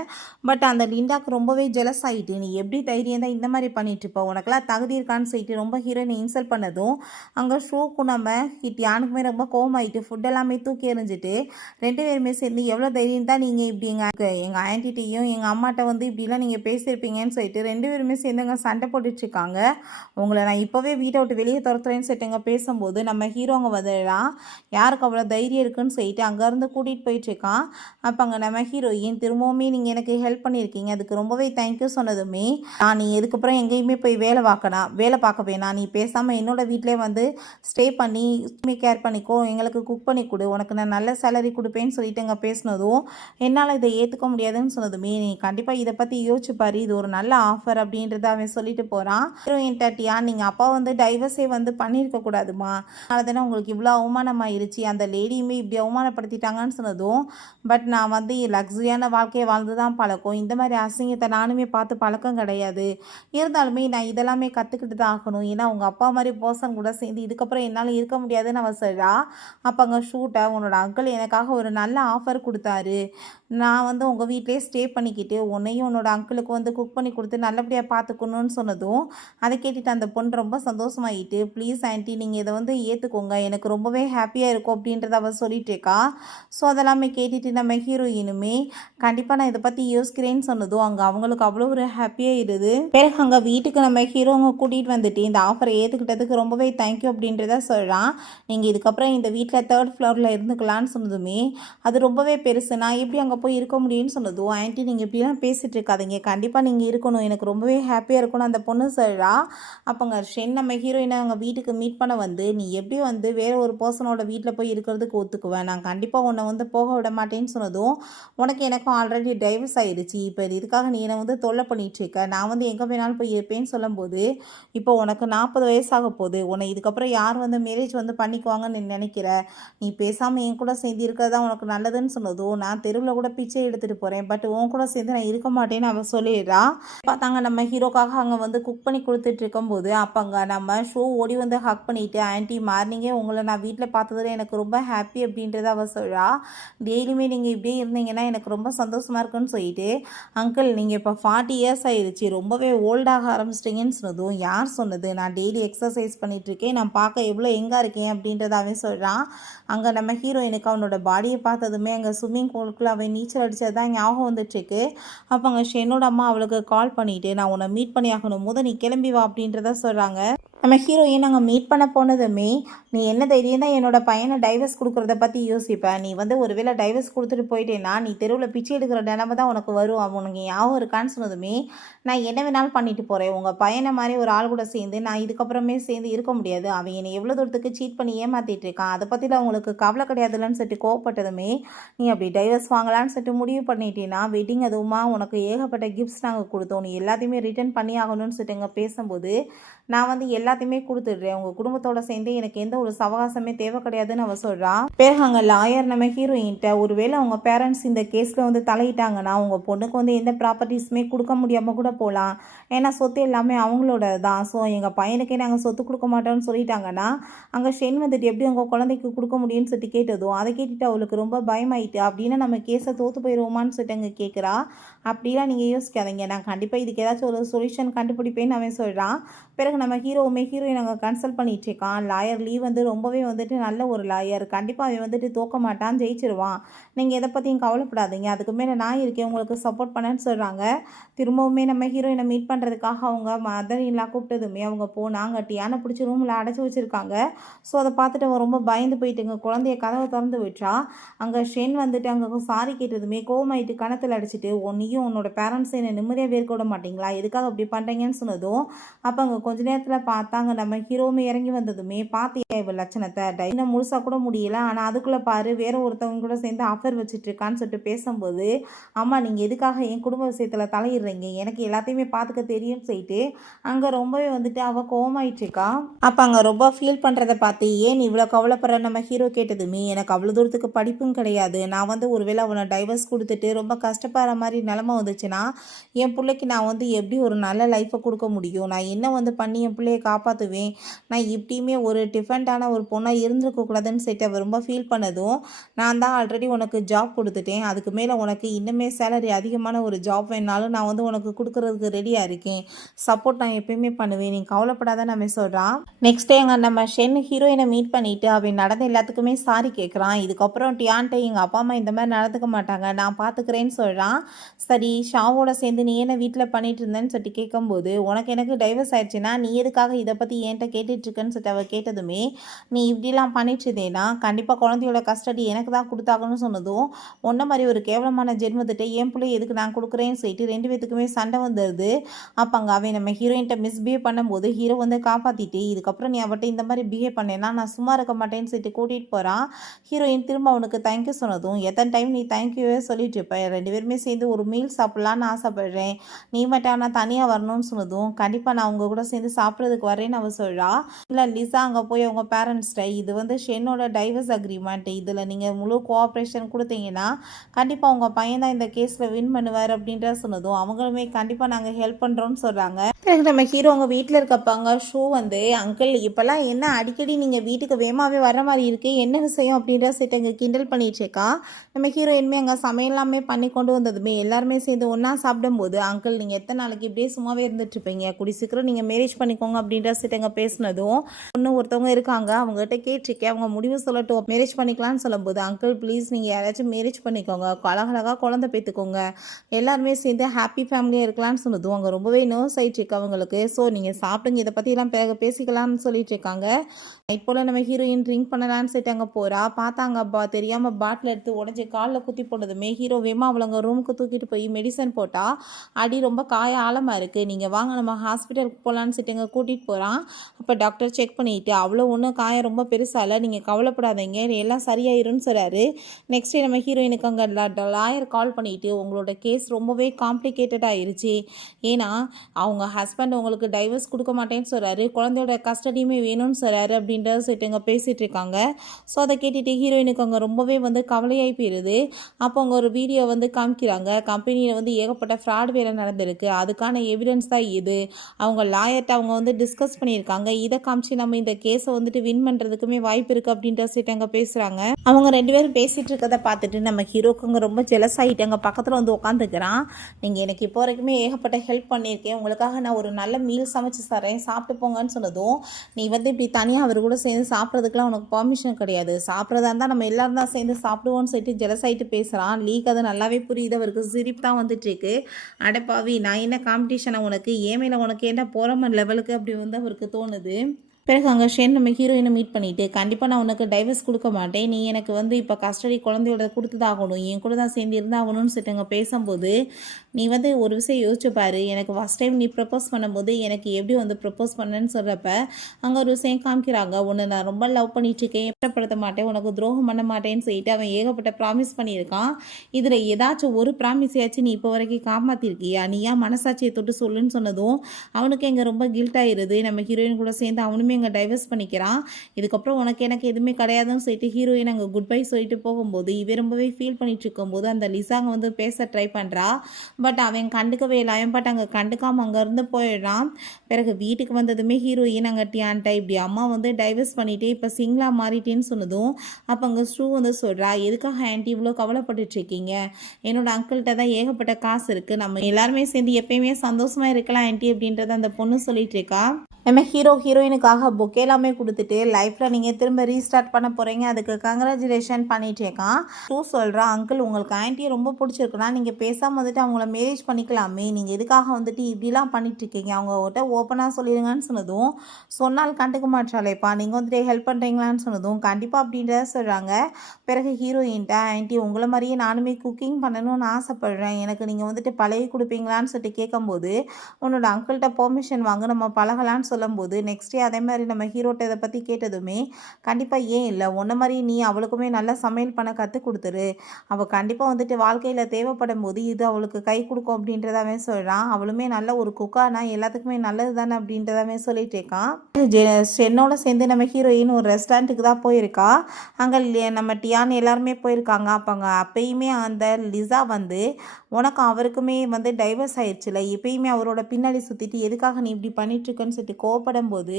பட் அந்த லிண்டாக்கு ரொம்பவே ஜெலஸ் ஆகிட்டு நீ எப்படி தைரியம் தான் இந்த மாதிரி பண்ணிட்டு இருப்ப, உனக்கெல்லாம் தகுதி இருக்கான்னு சொல்லிட்டு ரொம்ப ஹீரோயினை இன்சல்ட் பண்ணதும் அங்கே ஷோக்கும் நம்ம யானுக்குமே ரொம்ப கோவமாயிட்டு ஃபுட் எல்லாமே தூக்கி எறிஞ்சிட்டு 2 பேருமே சேர்ந்து எவ்வளோ தைரியம் தான் நீங்கள் இப்படி எங்கள் ஆன்ட்டிட்டையும் எங்கள் அம்மாட்ட வந்து இப்படிலாம் நீங்கள் பேசியிருப்பீங்கன்னு சொல்லிட்டு 2 பேருமே சேர்ந்து அங்கே சண்டை போட்டுட்ருக்காங்க. உங்களை நான் இப்போவே வீட்டை விட்டு வெளியே துரத்துறேன்னு சொல்லிட்டு அங்கே பேசும்போது நம்ம ஹீரோ அங்கே வந்துடலாம். யாருக்கு அவ்வளோ தைரியம் இருக்குன்னு சொல்லிட்டு அங்கேருந்து கூட்டிகிட்டு போயிட்டுருக்கான். அப்போ அங்கே நம்ம ஹீரோயின் திரும்பவுமே நீங்கள் எனக்கு ஹெல்ப் பண்ணியிருக்கீங்க, அதுக்கு ரொம்பவே தேங்க்யூ சொன்னதுமே நீ எதுக்கப்புறம் எங்கேயுமே போய் வேலை பார்க்க வேணாம், நீ பேசாமல் என்னோட வீட்டிலே வந்து ஸ்டே பண்ணி கேர் பண்ணிக்கோ, எங்களுக்கு குக் பண்ணி கொடு, உனக்கு நான் நல்ல சேலரி கொடுப்பேன்னு சொல்லிட்டு அங்கே பேசினதும் என்னால் இதை ஏற்றுக்க முடியாதுன்னு சொன்னதுமே நீ கண்டிப்பாக இதை பற்றி யோசிச்சு பாரு, இது ஒரு நல்ல ஆஃபர் அப்படின்றத அவன் சொல்லிட்டு போகிறான். ஹீரோயின் டட்டியா நீங்கள் அப்பா வந்து டைவர்ஸே வந்து பண்ணியிருக்க கூடாதுமா, அதனால தானே உங்களுக்கு இவ்வளோ அவமானமாயிருச்சு, அந்த லேடியுமே இப்படி அவமானப்படுத்திட்டாங்கன்னு சொன்னதும் பட் நான் வந்து லக்ஸரியான வாழ்க்கையை வாழ்ந்து தான் பழக்கம், இந்த மாதிரி அசிங்கத்தை நானுமே பார்த்து பழக்கம் கிடையாது, இருந்தாலுமே நான் இதெல்லாமே கற்றுக்கிட்டு தான் ஆகணும், ஏன்னா உங்கள் அப்பா மாதிரி பர்சன் கூட சேர்ந்து இதுக்கப்புறம் என்னால் இருக்க முடியாதுன்னு அவன் சொல்கிறா. அப்போ அங்கே ஷூட்டை உன்னோட அங்கிள் எனக்காக ஒரு நல்ல ஆஃபர் கொடுத்தாரு, நான் வந்து உங்கள் வீட்டிலே ஸ்டே பண்ணிக்கிட்டு உன்னையும் உன்னோட அங்கிளுக்கு வந்து குக் பண்ணி கொடுத்து நல்லபடியாக பார்த்துக்கணுன்னு சொன்னதும் அதை கேட்டுட்டு அந்த பொண்ணு ரொம்ப சந்தோஷமாயிட்டு ப்ளீஸ் ஆன்ட்டி நீங்கள் இதை வந்து ஏற்றுக்கோங்க, எனக்கு ரொம்பவே ஹாப்பியாக இருக்கும் அப்படின்றத அவள் சொல்லிட்டு இருக்கா. ஸோ அதெல்லாமே கேட்டுட்டு நம்ம ஹீரோயினுமே கண்டிப்பாக நான் இதை பற்றி யோசிக்கிறேன்னு சொன்னதும் அங்கே அவங்களுக்கு அவ்வளோ ஒரு ஹாப்பியாக இருது. பிறகு அங்கே வீட்டுக்கு நம்ம ஹீரோங்க கூட்டிகிட்டு வந்துட்டு இந்த ஆஃபரை ஏற்றுக்கிட்டதுக்கு ரொம்பவே தேங்க்யூ அப்படின்றத சொல்கிறான். நீங்கள் இதுக்கப்புறம் இந்த வீட்டில் 3rd ஃப்ளோரில் இருந்துக்கலான்னு சொன்னதுமே அது ரொம்பவே பெருசு, நான் எப்படி அங்கே போய் இருக்க முடியும்னு சொன்னதும் ஆன்ட்டி நீங்கள் இப்படிலாம் பேசிகிட்டு இருக்காதீங்க, கண்டிப்பாக நீங்கள் இருக்கணும், எனக்கு ரொம்பவே ஹாப்பியாக இருக்கணும் அந்த பொண்ணு சொல்கிறா. அப்போங்க ஷென் நம்ம ஹீரோயினை அவங்க வீட்டுக்கு மீட் பண்ண வந்து நீ எப்படி வந்து வேறு ஒரு பர்சனோட வீட்டில் போய் இருக்கிறதுக்கு ஒத்துக்குவேன், நான் கண்டிப்பாக உன்னை வந்து போக விட மாட்டேன்னு சொன்னதும் உனக்கு எனக்கும் ஆல்ரெடி டைவர்ஸ் ஆகிடுச்சு, இப்போ இதுக்காக நீ என்னை வந்து தொல்லை பண்ணிட்டு இருக்க, நான் வந்து எங்கே வேணாலும் போய் இருப்பேன்னு சொல்லும்போது இப்போ உனக்கு 40 வயசாக போகுது, உன்னை இதுக்கப்புறம் யார் வந்து மேரேஜ் வந்து பண்ணிக்குவாங்கன்னு நீ நினைக்கிற, நீ பேசாமல் என் கூட சேர்ந்து இருக்கிறது தான் உனக்கு நல்லதுன்னு சொன்னதும் நான் தெருவில் கூட பிச்சை எடுத்துகிட்டு போகிறேன், பட் உன் கூட சேர்ந்து நான் இருக்க மாட்டேன்னு அவள் சொல்லிடுறா. பார்த்தாங்க நம்ம ஹீரோக்காக அங்கே வந்து குக் பண்ணி கொடுத்துட்டு இருக்கும்போது அப்போ அங்கே நம்ம ஷோ ஓடி வந்து ஹக் பண்ணிவிட்டு ஆன்ட்டி மார்னிங்கே உங்களை நான் வீட்டில் பார்த்ததில் எனக்கு ரொம்ப ஹாப்பி அப்படின்றத அவள் சொல்கிறா. டெய்லியுமே நீங்கள் இப்படியே இருந்தீங்கன்னா எனக்கு ரொம்ப சந்தோஷமாக இருக்குன்னு சொல்லிட்டு அங்கிள் நீங்கள் இப்போ 40 இயர்ஸ் ஆயிடுச்சு, ரொம்பவே ஓல்டாக ஆரம்பிச்சிட்டிங்கன்னு சொன்னதும் யார் சொன்னது, நான் டெய்லி எக்ஸசைஸ் பண்ணிகிட்ருக்கேன், நான் பார்க்க எவ்வளோ எவ்வளோ எங்கே இருக்கேன் அப்படின்றத அவன் சொல்கிறான். அங்கே நம்ம ஹீரோயினுக்கு அவனோட பாடியை பார்த்ததுமே அங்கே ஸ்விம்மிங் பூலுக்குள்ளே அவன் நீச்சல் அடித்தது தான் ஞாபகம் வந்துட்டுருக்கு. அப்போ அங்கே ஷென்னோட அம்மா அவளுக்கு கால் பண்ணிவிட்டு நான் உன்னை மீட் பண்ணி ஆகணும், முத நீ கிளம்பி வா அப்படின்றத சொல்கிறாங்க. நம்ம ஹீரோயின் அங்கே மீட் பண்ண போனதுமே நீ என்ன தைரியம் தான் என்னோட பையனை டைவர்ஸ் கொடுக்குறத பற்றி யோசிப்ப, நீ வந்து ஒருவேளை டைவர்ஸ் கொடுத்துட்டு போயிட்டேன்னா நீ தெருவில் பிச்சை எடுக்கிற நிலைமை தான் உனக்கு வரும், உனக்கு ஞாபகம் இருக்கான்னு சொன்னதுமே நான் என்ன வேணாலும் பண்ணிட்டு போகிறேன், உங்கள் பையனை மாதிரி ஒரு ஆள் கூட சேர்ந்து நான் இதுக்கப்புறமே சேர்ந்து இருக்க முடியாது, அவன் என்னை எவ்வளோ தூரத்துக்கு சீட் பண்ணி ஏமாற்றிட்டு இருக்கான், அதை பற்றிலாம் உங்களுக்கு கவலை கிடையாதுலன்னு சொல்லிட்டு கோவப்பட்டதுமே நீ அப்படி டைவர்ஸ் வாங்கலான்னு சொல்லிட்டு முடிவு பண்ணிட்டேன்னா வெட்டிங் அதுவுமா உனக்கு ஏகப்பட்ட கிஃப்ட்ஸ் நாங்கள் கொடுத்தோம், நீ எல்லாத்தையுமே ரிட்டர்ன் பண்ணி ஆகணும்னு சொல்லிட்டு இங்கே பேசும்போது நான் வந்து எல்லாத்தையுமே கொடுத்துடுறேன், உங்கள் குடும்பத்தோட சேர்ந்து எனக்கு எந்த ஒரு சவகாசமே தேவை கிடையாதுன்னு அவள் சொல்கிறான். பிறகு அங்கே லாயர் நம்ம ஹீரோயின்ட்ட ஒருவேளை அவங்க பேரண்ட்ஸ் இந்த கேஸில் வந்து தலையிட்டாங்கன்னா உங்கள் பொண்ணுக்கு வந்து எந்த ப்ராப்பர்ட்டிஸுமே கொடுக்க முடியாமல் கூட போகலாம், ஏன்னா சொத்து எல்லாமே அவங்களோட தான், ஸோ எங்கள் பையனுக்கே நாங்கள் சொத்து கொடுக்க மாட்டோம்னு சொல்லிட்டாங்கன்னா அங்கே ஷென் வந்துட்டு எப்படி உங்கள் குழந்தைக்கு கொடுக்க முடியும்னு சொல்லிட்டு கேட்டதும் அதை கேட்டுட்டு அவளுக்கு ரொம்ப பயமாயிட்டு அப்படின்னா நம்ம கேஸை தோற்று போயிடுவோமான்னு சொல்லிட்டு அங்கே கேட்குறா. அப்படிலாம் நீங்கள் யோசிக்காதீங்க, நான் கண்டிப்பாக இதுக்கு ஏதாச்சும் ஒரு சொல்யூஷன் கண்டுபிடிப்பேன்னு அவன் சொல்கிறான். பிறகு நம்ம ஹீரோயின் அங்கே கன்சல்ட் பண்ணிட்டு இருக்கான். லாயர் லீவ் வந்து ரொம்பவே வந்துட்டு நல்ல ஒரு லாயர், கண்டிப்பாக அவன் வந்துட்டு தோக்க மாட்டான், ஜெயிச்சிருவான், நீங்கள் எதை பற்றியும் கவலைப்படாதீங்க, அதுக்கு மேலே நான் இருக்கேன் உங்களுக்கு சப்போர்ட் பண்ணேன்னு சொல்கிறாங்க. திரும்பவுமே நம்ம ஹீரோயினை மீட் பண்ணுறதுக்காக அவங்க மதர் இன்லா கூப்பிட்டதுமே அவங்க போனாங்க, டியானை பிடிச்சி ரூமில் அடைச்சி வச்சுருக்காங்க. ஸோ அதை பார்த்துட்டு அவன் ரொம்ப பயந்து போயிட்டுங்க குழந்தைய கதவை திறந்து விட்டா. அங்கே ஷென் வந்துட்டு அங்கே சாரி கேட்டதுமே கோவமாயிட்டு கணத்தில் அடிச்சுட்டு ஒன்றையும் உன்னோட பேரண்ட்ஸ் என்னை நிம்மதியாக வேர்க்க விட மாட்டீங்களா, எதுக்காக அப்படி பண்ணுறீங்கன்னு சொன்னதும் அப்போ அங்கே கொஞ்ச நேரத்தில் பார்த்தாங்க நம்ம ஹீரோவுமே இறங்கி வந்ததுமே பார்த்தியா இவள் லட்சணத்தை, டைனம் முழுசாக கூட முடியல, ஆனால் அதுக்குள்ளே பாரு வேற ஒருத்தவங்க கூட சேர்ந்து ஆஃபர் வச்சுட்டு இருக்கான்னு சொல்லிட்டு பேசும்போது அம்மா நீங்கள் எதுக்காக என் குடும்ப விஷயத்தில் தலையிடுறீங்க, எனக்கு எல்லாத்தையுமே பார்த்துக்க தெரியும்னு சொல்லிட்டு அங்கே ரொம்பவே வந்துட்டு அவள் கோவமாயிட்டு இருக்கா. அப்போ அங்கே ரொம்ப ஃபீல் பண்ணுறதை பார்த்து ஏன் இவ்வளோ கவலைப்படுற நம்ம ஹீரோ கேட்டதுமே எனக்கு அவ்வளோ தூரத்துக்கு படிப்பும் கிடையாது, நான் வந்து ஒருவேளை அவனை டைவர்ஸ் கொடுத்துட்டு ரொம்ப கஷ்டப்படுற மாதிரி நிலமை வந்துச்சுன்னா என் பிள்ளைக்கு நான் வந்து எப்படி ஒரு நல்ல லைஃப்பை கொடுக்க முடியும், நான் என்ன வந்து பண்ணி என் பிள்ளையை காப்பாற்றுவேன், நான் இப்படியுமே ஒரு டிஃபரெண்ட்டான ஒரு பொண்ணாக இருந்திருக்கக்கூடாதுன்னு சொல்லிட்டு அவள் ரொம்ப ஃபீல் பண்ணதும் நான் தான் ஆல்ரெடி உனக்கு ஜாப் கொடுத்துட்டேன், அதுக்கு மேலே உனக்கு இன்னுமே சேலரி அதிகமான ஒரு ஜாப் வேணாலும் நான் வந்து உனக்கு கொடுக்குறதுக்கு ரெடியாக இருக்கேன், சப்போர்ட் நான் எப்பயுமே பண்ணுவேன், நீ கவலைப்படாத நம்ம சொல்கிறான். நெக்ஸ்ட் டே அங்கே நம்ம ஷென் ஹீரோயினை மீட் பண்ணிவிட்டு அவன் நடந்த எல்லாத்துக்குமே சாரி கேட்குறான். இதுக்கப்புறம் டியான்ட்டை எங்கள் அப்பா அம்மா இந்த மாதிரி நடந்துக்க மாட்டாங்க, நான் பார்த்துக்கிறேன்னு சொல்கிறான். சரி ஷாவோட சேர்ந்து நீ என்ன வீட்டில் பண்ணிட்டு இருந்தேன்னு சொல்லிட்டு கேட்கும்போது உனக்கு எனக்கு டைவர்ஸ் ஆயிடுச்சுன்னா நீ எதுக்காக இதை பற்றி என்கிட்ட கேட்டுட்ருக்குன்னு சொல்லிட்டு அவள் கேட்டதுமே நீ இப்படிலாம் பண்ணிட்டுதேனா கண்டிப்பாக குழந்தையோட கஸ்டடி எனக்கு தான் கொடுத்தாங்கன்னு சொன்னதும் ஒன்றை மாதிரி ஒரு கேவலமான ஜென்மத்திட்ட என் பிள்ளை எதுக்கு நான் கொடுக்குறேன்னு சொல்லிட்டு ரெண்டு பேத்துக்குமே சண்டை வந்துடுது. அப்போ அங்கே அவன் நம்ம ஹீரோயின்ட்ட மிஸ்பிஹேவ் பண்ணும்போது ஹீரோ வந்து காப்பாற்றிட்டு இதுக்கப்புறம் நீ அவட்ட இந்த மாதிரி பிஹேவ் பண்ணேன்னா நான் சும்மா இருக்க மாட்டேன்னு சொல்லிட்டு கூட்டிகிட்டு போகிறான். ஹீரோயின் திரும்ப அவனுக்கு தேங்க்யூ சொன்னதும் எத்தனை டைம் நீ தேங்க்யூவே சொல்லிட்டு இருப்பேன், ரெண்டு பேருமே சேர்ந்து ஒரு மீல் சாப்பிட்லான்னு ஆசைப்படுறேன், நீ மட்டும் நான் தனியாக வரணும்னு சொன்னதும் கண்டிப்பாக நான் அவங்க கூட சேர்ந்து சாப்பிட்றதுக்கு வரேன்னு அவள் சொல்கிறா. இல்லை லிசா அங்கே போய் அவங்க பேரண்ட்ஸ்கிட்ட இது வந்து ஷென்னோட டைவர்ஸ் அக்ரிமெண்ட், இதில் நீங்கள் முழு கோஆப்ரேஷன் கொடுத்தீங்கன்னா கண்டிப்பாக உங்கள் பையன் தான் இந்த கேஸில் வின் பண்ணுவார் அப்படின்ற சொன்னதும் அவங்களுமே கண்டிப்பாக நாங்கள் ஹெல்ப் பண்ணுறோன்னு சொல்கிறாங்க. பிறகு நம்ம ஹீரோ அவங்க வீட்டில் இருக்கப்பங்க ஷோ வந்து அங்கிள் இப்போல்லாம் என்ன அடிக்கடி நீங்கள் வீட்டுக்கு வேகமாகவே வர மாதிரி இருக்குது, என்ன விஷயம் அப்படின்ற சேர்த்து அங்கே கிண்டல் பண்ணிட்டுருக்கா. நம்ம ஹீரோயின்மே அங்கே சமையல்லாமே பண்ணி கொண்டு வந்ததுமே எல்லாருமே சேர்ந்து ஒன்றா சாப்பிடும்போது அங்கிள் நீங்கள் எத்தனை நாளைக்கு இப்படியே சும்மாவே இருந்துட்டுருப்பீங்க, கூடி சீக்கிரம் நீங்கள் மேரேஜ் பண்ணிக்கோங்க அப்படின்ற சேர்த்து அங்கே பேசினதும் இன்னும் ஒருத்தவங்க இருக்காங்க அவங்ககிட்ட கேட்டிருக்கேன் அவங்க முடிவு சொல்லட்டும் மேரேஜ் பண்ணிக்கலான்னு சொல்லும்போது அங்கிள் ப்ளீஸ் நீங்கள் யாராச்சும் மேரேஜ் பண்ணிக்கோங்க, அழகழகாக குழந்தை பேத்துக்கோங்க, எல்லாருமே சேர்ந்து ஹாப்பி ஃபேமிலியாக இருக்கலாம்னு சொன்னதும் அங்கே ரொம்பவே நர்வஸ் ஆகிட்டு இருக்கு அவங்களுக்கு. ஸோ நீங்கள் சாப்பிடுங்க இதை பற்றிலாம் பிறகு பேசிக்கலாம்னு சொல்லிட்டு இருக்காங்க. நைட் போல் நம்ம ஹீரோயின் ட்ரிங்க் பண்ணலான்னு சொல்லிட்டு அங்கே போகிறா. பார்த்தாங்க தெரியாமல் பாட்டில் எடுத்து உடஞ்சி காலில் குத்தி போனதுமே ஹீரோ வேமா அவளங்க ரூமுக்கு தூக்கிட்டு போய் மெடிசன் போட்டால் அடி ரொம்ப காய ஆழமாக இருக்குது, நீங்கள் வாங்க நம்ம ஹாஸ்பிட்டலுக்கு போகலான்னு சொல்லிட்டு அங்கே கூட்டிகிட்டு போகிறான். அப்போ டாக்டர் செக் பண்ணிவிட்டு அவ்வளோ ஒன்றும் காயம் ரொம்ப பெருசாக இல்லை, நீங்கள் கவலைப்படாதீங்க எல்லாம் சரியாயிரும்னு சொல்கிறாரு. நெக்ஸ்ட் டே நம்ம ஹீரோயினுக்கு அங்கே லாயர் கால் பண்ணிவிட்டு உங்களோட கேஸ் ரொம்பவே காம்ப்ளிகேட்டட் ஆயிருச்சு, ஏன்னா அவங்க ஹஸ்பண்ட் உங்களுக்கு டைவர்ஸ் கொடுக்க மாட்டேன்னு சொல்கிறாரு, குழந்தையோட கஸ்டடியுமே வேணும்னு சொல்கிறாரு அப்படின்றத சொல்லிட்டு அங்கே பேசிகிட்டு இருக்காங்க. ஸோ அதை கேட்டுட்டு ஹீரோயினுக்கு அங்கே ரொம்பவே வந்து கவலையாகி போயிடுது. அப்போ அவங்க ஒரு வீடியோ வந்து காமிக்கிறாங்க, கம்பெனியில் வந்து ஏகப்பட்ட ஃப்ராட் வேலை நடந்திருக்கு, அதுக்கான எவிடன்ஸ் தான் இது, அவங்க லாயர்கிட்ட அவங்க வந்து டிஸ்கஸ் டிஸ்கஸ் பண்ணியிருக்காங்க. இதை காமிச்சு நம்ம இந்த கேஸை வந்துட்டு வின் பண்ணுறதுக்குமே வாய்ப்பு இருக்குது அப்படின்ற சைட்டு அங்கே பேசுகிறாங்க. அவங்க 2 பேரும் பேசிகிட்டு இருக்கதை பார்த்துட்டு நம்ம ஹீரோக்குங்க ரொம்ப ஜெலஸ் ஆகிட்டாங்க. பக்கத்தில் வந்து உட்காந்துக்கிறான். நீங்கள் எனக்கு இப்போ வரைக்குமே ஏகப்பட்ட ஹெல்ப் பண்ணியிருக்கேன், உங்களுக்காக நான் ஒரு நல்ல மீல் சமைச்சு தரேன், சாப்பிட்டு போங்கன்னு சொன்னதும், நீ வந்து இப்படி தனியாக அவர் கூட சேர்ந்து சாப்பிட்றதுக்குலாம் உனக்கு பர்மிஷன் கிடையாது, சாப்பிட்றதா இருந்தால் நம்ம எல்லாரும் தான் சேர்ந்து சாப்பிடுவோன்னு சொல்லிட்டு ஜெலஸ் ஆகிட்டு பேசுகிறான். லீக் அது நல்லாவே புரியுது. அவருக்கு சிரிப்பு தான் வந்துட்டுருக்கு. அடப்பாவி, நான் என்ன காம்படிஷனை உனக்கு, ஏமையில் உனக்கு என்ன போகிற லெவலுக்கு அப்படி வந்து அவருக்கு தோணுது. பிறகு அங்கே ஷென் நம்ம ஹீரோயினை மீட் பண்ணிவிட்டு, கண்டிப்பாக நான் உனக்கு டைவர்ஸ் கொடுக்க மாட்டேன், நீ எனக்கு வந்து இப்போ கஸ்டடி குழந்தையோட கொடுத்துதாகணும், என் கூட தான் சேர்ந்து இருந்தாகணும்னு சொல்லிட்டு அங்கே பேசும்போது, நீ வந்து ஒரு விஷயம் யோசிச்சு பாரு, எனக்கு ஃபஸ்ட் டைம் நீ ப்ரப்போஸ் பண்ணும்போது எனக்கு எப்படி வந்து ப்ரப்போஸ் பண்ணேன்னு சொல்கிறப்ப அங்கே ஒரு விஷயம் காமிக்கிறாங்க. உன்னை நான் ரொம்ப லவ் பண்ணிட்டுருக்கேன், இஷ்டப்படுத்த மாட்டேன், உனக்கு துரோகம் பண்ண மாட்டேன்னு சொல்லிட்டு அவன் ஏகப்பட்ட ப்ராமிஸ் பண்ணியிருக்கான். இதில் ஏதாச்சும் ஒரு ப்ராமிஸையாச்சும் நீ இப்போ வரைக்கும் காப்பாற்றிருக்கியா, நீ ஏன் மனசாட்சியை தொட்டு சொல்லுன்னு சொன்னதும் அவனுக்கு எங்கே ரொம்ப கில்ட் ஆயிடுது. நம்ம ஹீரோயின் கூட சேர்ந்து அவனுமே அங்கே டைவர்ஸ் பண்ணிக்கிறான். இதுக்கப்புறம் உனக்கு எனக்கு எதுவுமே கிடையாதுன்னு சொல்லிட்டு ஹீரோயின் அங்கே குட் பை சொல்லிட்டு போகும்போது இவ ரொம்பவே ஃபீல் பண்ணிட்டு இருக்கும்போது அந்த லிசாங்க வந்து பேச ட்ரை பண்ணுறா. பட் அவன் கண்டுக்கவே இல்லை. அவன் பட் அங்கே கண்டுக்காமல் அங்கேருந்து போயிடுறான். பிறகு வீட்டுக்கு வந்ததுமே ஹீரோயின் அங்கே டியான்ட்டா இப்படி அம்மா வந்து டைவர்ஸ் பண்ணிவிட்டு இப்போ சிங்கிளாக மாறிட்டேன்னு சொன்னதும் அப்போ அங்கே ஸ்டூ வந்து சொல்கிறா, எதுக்காக ஆன்ட்டி இவ்வளோ கவலைப்பட்டுட்டு இருக்கீங்க, என்னோட அங்கிள்கிட்ட தான் ஏகப்பட்ட காசு இருக்குது, நம்ம எல்லாருமே சேர்ந்து எப்பயுமே சந்தோஷமாக இருக்கலாம் ஆன்ட்டி அப்படின்றத அந்த பொண்ணு சொல்லிட்டு இருக்கா. நம்ம ஹீரோயினுக்காக பொக்கே எல்லாமே கொடுத்துட்டு லைஃப்பில் நீங்கள் திரும்ப ரீஸ்டார்ட் பண்ண போகிறீங்க, அதுக்கு கங்க்ராச்சுலேஷன் பண்ணிட்டேக்கான். டூ சொல்கிறா, அங்கிள் உங்களுக்கு ஆன்ட்டியை ரொம்ப பிடிச்சிருக்குன்னா நீங்கள் பேசாமல் வந்துட்டு அவங்கள மேரேஜ் பண்ணிக்கலாமே, நீங்கள் எதுக்காக வந்துட்டு இப்படிலாம் பண்ணிட்டுருக்கீங்க, அவங்ககிட்ட ஓப்பனாக சொல்லிடுங்கன்னு சொன்னதும், சொன்னால் கண்டுக்க மாட்டாளேப்பா, நீங்கள் வந்துட்டு ஹெல்ப் பண்ணுறீங்களான்னு சொன்னதும் கண்டிப்பாக அப்படின்றத சொல்கிறாங்க. பிறகு ஹீரோயின்ட்ட, ஆன்ட்டி உங்களை மாதிரியே நானுமே குக்கிங் பண்ணணும்னு ஆசைப்பட்றேன், எனக்கு நீங்கள் வந்துட்டு பழகி கொடுப்பீங்களான்னு சொல்லிட்டு கேட்கும்போது, உன்னோட அங்கிள்கிட்ட பெர்மிஷன் வாங்க நம்ம பழகலான்னு சொல்லும்போது நெக்ஸ்ட் டே அதே மாதிரி நம்ம ஹீரோட்ட இதை பற்றி கேட்டதுமே, கண்டிப்பாக ஏன் இல்லை, உன்ன மாதிரி நீ அவளுக்குமே நல்லா சமையல் பண்ண கற்றுக் கொடுத்துரு, அவள் கண்டிப்பாக வந்துட்டு வாழ்க்கையில் தேவைப்படும் போது இது அவளுக்கு கை கொடுக்கும் அப்படின்றதாவே சொல்கிறான். அவளுமே நல்ல ஒரு குக்கானா எல்லாத்துக்குமே நல்லது தானே அப்படின்றதாவே சொல்லிட்டு இருக்கான். என்னோட சேர்ந்து நம்ம ஹீரோயின் ஒரு ரெஸ்டாரண்ட்டுக்கு தான் போயிருக்கா. அங்கே நம்ம டியான் எல்லாருமே போயிருக்காங்க. அப்பயுமே அந்த லிசா வந்து உனக்கு அவருக்குமே வந்து டைவர்ஸ் ஆயிடுச்சுல, எப்பயுமே அவரோட பின்னாடி சுற்றிட்டு எதுக்காக நீ இப்படி பண்ணிட்டுருக்குன்னு சொல்லிட்டு கோவப்படும் போது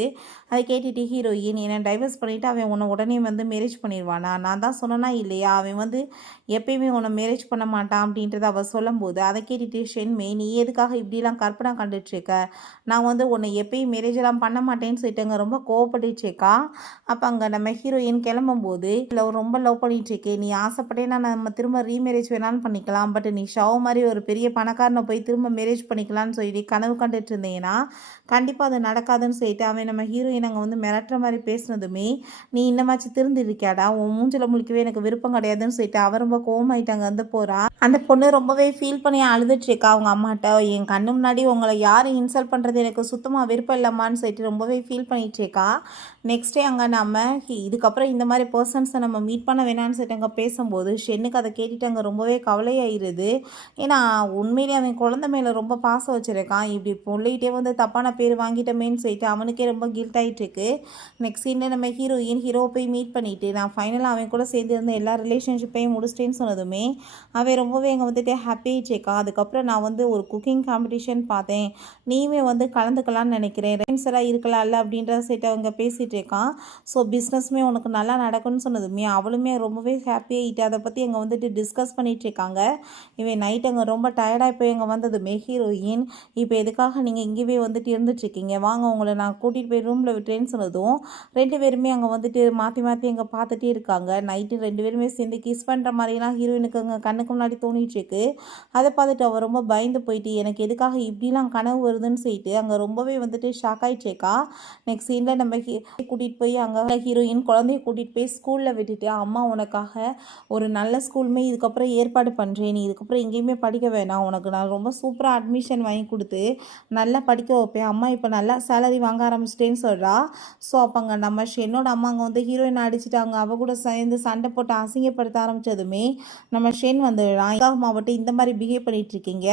அதை கேட்டுட்டு ஹீரோயின், என்னை டைவர்ஸ் பண்ணிவிட்டு அவன் உன்னை உடனே வந்து மேரேஜ் பண்ணிடுவானா, நான் தான் சொன்னனா இல்லையா, அவன் வந்து எப்பயுமே உன்னை மேரேஜ் பண்ண மாட்டான் அப்படின்றத அவள் சொல்லும்போது அதை கேட்டுட்டு ஷென்மே, நீ எதுக்காக இப்படிலாம் கற்பனை கண்டுட்ருக்க, நான் வந்து உன்னை எப்பயும் மேரேஜெல்லாம் பண்ண மாட்டேன்னு சொல்லிட்டுங்க ரொம்ப கோவப்பட்டுட்ருக்கா. அப்போ அங்கே நம்ம ஹீரோயின் கிளம்பும்போது, இல்லை ரொம்ப லவ் பண்ணிகிட்ருக்கேன், நீ ஆசைப்பட்டேன்னா நம்ம திரும்ப ரீமேரேஜ் வேணாலும் பண்ணிக்கலாம், பட் நீ ஷவ் மாதிரி ஒரு பெரிய பணக்காரனை போய் திரும்ப மேரேஜ் பண்ணிக்கலான்னு சொல்லி கனவு கண்டுட்டு இருந்தீங்கன்னா கண்டிப்பாக அது நடக்காதுன்னு சொல்லிட்டு அவன் நம்ம ஹீரோயின் அங்கே வந்து மிரட்டுற மாதிரி பேசினதுமே, நீ இன்னமாச்சு திருந்திருக்கியாடா, உன் மூஞ்சில் முழிக்கவே எனக்கு விருப்பம் கிடையாதுன்னு சொல்லிட்டு அவன் ரொம்ப கோவமாயிட்டாங்க வந்து போகிறா. அந்த பொண்ணு ரொம்பவே ஃபீல் பண்ணி அழுதுட்ருக்கா அவங்க அம்மாட்ட, என் கண்ணு முன்னாடி உங்களை யாரும் இன்சல்ட் பண்ணுறது எனக்கு சுத்தமாக விருப்பம் இல்லைம்மான்னு சொல்லிட்டு ரொம்பவே ஃபீல் பண்ணிகிட்ருக்கா. நெக்ஸ்ட் டே அங்கே நம்ம இதுக்கப்புறம் இந்த மாதிரி பர்சன்ஸை நம்ம மீட் பண்ண வேணான்னு சொல்லிட்டு அங்கே பேசும்போது ஷென்னுக்கு அதை கேட்டுட்டு அங்கே ரொம்பவே கவலையாயிருது. ஏன்னா உண்மையிலே அவன் குழந்தை மேலே ரொம்ப பாசம் வச்சுருக்கான், இப்படி பிள்ளைகிட்டே வந்து தப்பான பேர் வாங்கிட்டமேன்னு சொல்லிட்டு அவனுக்கே ரொம்ப கில்ட் ஆகிட்டுருக்கு. நெக்ஸ்ட் சீனில் நம்ம ஹீரோவை போய் மீட் பண்ணிவிட்டு நான் ஃபைனலாக அவன் கூட சேர்ந்து இருந்த எல்லா ரிலேஷன்ஷிப்பையும் முடிச்சிட்டேன்னு சொன்னதுமே அவன் ரொம்பவே அங்கே வந்துட்டு ஹாப்பி ஆகிட்டுருக்கான். அதுக்கப்புறம் நான் வந்து ஒரு குக்கிங் காம்படிஷன் பார்த்தேன், நீயுமே வந்து கலந்துக்கலான்னு நினைக்கிறேன், ஃப்ரெண்ட்ஸ் எல்லாம் இருக்கலாம்ல அப்படின்ற சைட்டு அவங்க பேசிகிட்டு இருக்கான். ஸோ பிஸ்னஸ்மே உனக்கு நல்லா நடக்கும்னு சொன்னதுமே அவளுமே ரொம்பவே ஹாப்பி ஆகிட்டு அதை பற்றி அங்கே வந்துட்டு டிஸ்கஸ் பண்ணிகிட்டு இருக்காங்க. இவன் நைட் அங்கே ரொம்ப டயர்டாக போய் அங்கே வந்ததுமே ஹீரோயின், இப்போ எதுக்காக நீங்கள் இங்கேயே வந்துட்டு இருந்துட்டுருக்கீங்க, வாங்க உங்களை நான் கூட்டிகிட்டு போய் ரூமில் விட்டுறேன்னு சொன்னதும் 2 பேருமே அங்கே வந்துட்டு மாற்றி மாற்றி அங்கே பார்த்துட்டே இருக்காங்க. நைட்டு 2 பேருமே சேர்ந்து கிஸ் பண்ணுற மாதிரிலாம் ஹீரோயினுக்கு அங்கே கண்ணுக்கு முன்னாடி தோணிட்டுருக்கு. அதை பார்த்துட்டு அவள் ரொம்ப பயந்து போயிட்டு எனக்கு எதுக்காக இப்படிலாம் கனவு வருதுன்னு சொல்லிட்டு அங்கே ரொம்பவே வந்துட்டு ஷாக் ஆகிட்டுருக்கா. நெக்ஸ்ட் சீனில் நம்ம கூட்டிகிட்டு போய் அங்கே ஹீரோயின் குழந்தைய கூட்டிகிட்டு போய் ஸ்கூலில் விட்டுட்டு, அம்மா உனக்காக ஒரு நல்ல ஸ்கூலுமே இதுக்கப்புறம் ஏற்பாடு பண்ணுறேன், நீ இதுக்கப்புறம் எங்கேயுமே படிக்க வேணாம், உனக்கு நான் ரொம்ப சூப்பராக அட்மிஷன் வாங்கி கொடுத்து நல்லா படிக்க வைப்பேன், அம்மா இப்போ நல்லா சேலரி வாங்க ஆரம்பிச்சிட்டேன்னு சொல்கிறேன். கூப்பிடுறா. ஸோ அப்போங்க நம்ம ஷென்னோட அம்மா அங்கே வந்து ஹீரோயினை அடிச்சிட்டாங்க. அவ கூட சேர்ந்து சண்டை போட்டு அசிங்கப்படுத்த ஆரம்பித்ததுமே நம்ம ஷென் வந்துடுறான். மாவட்டம் இந்த மாதிரி பிஹேவ் பண்ணிட்டு இருக்கீங்க,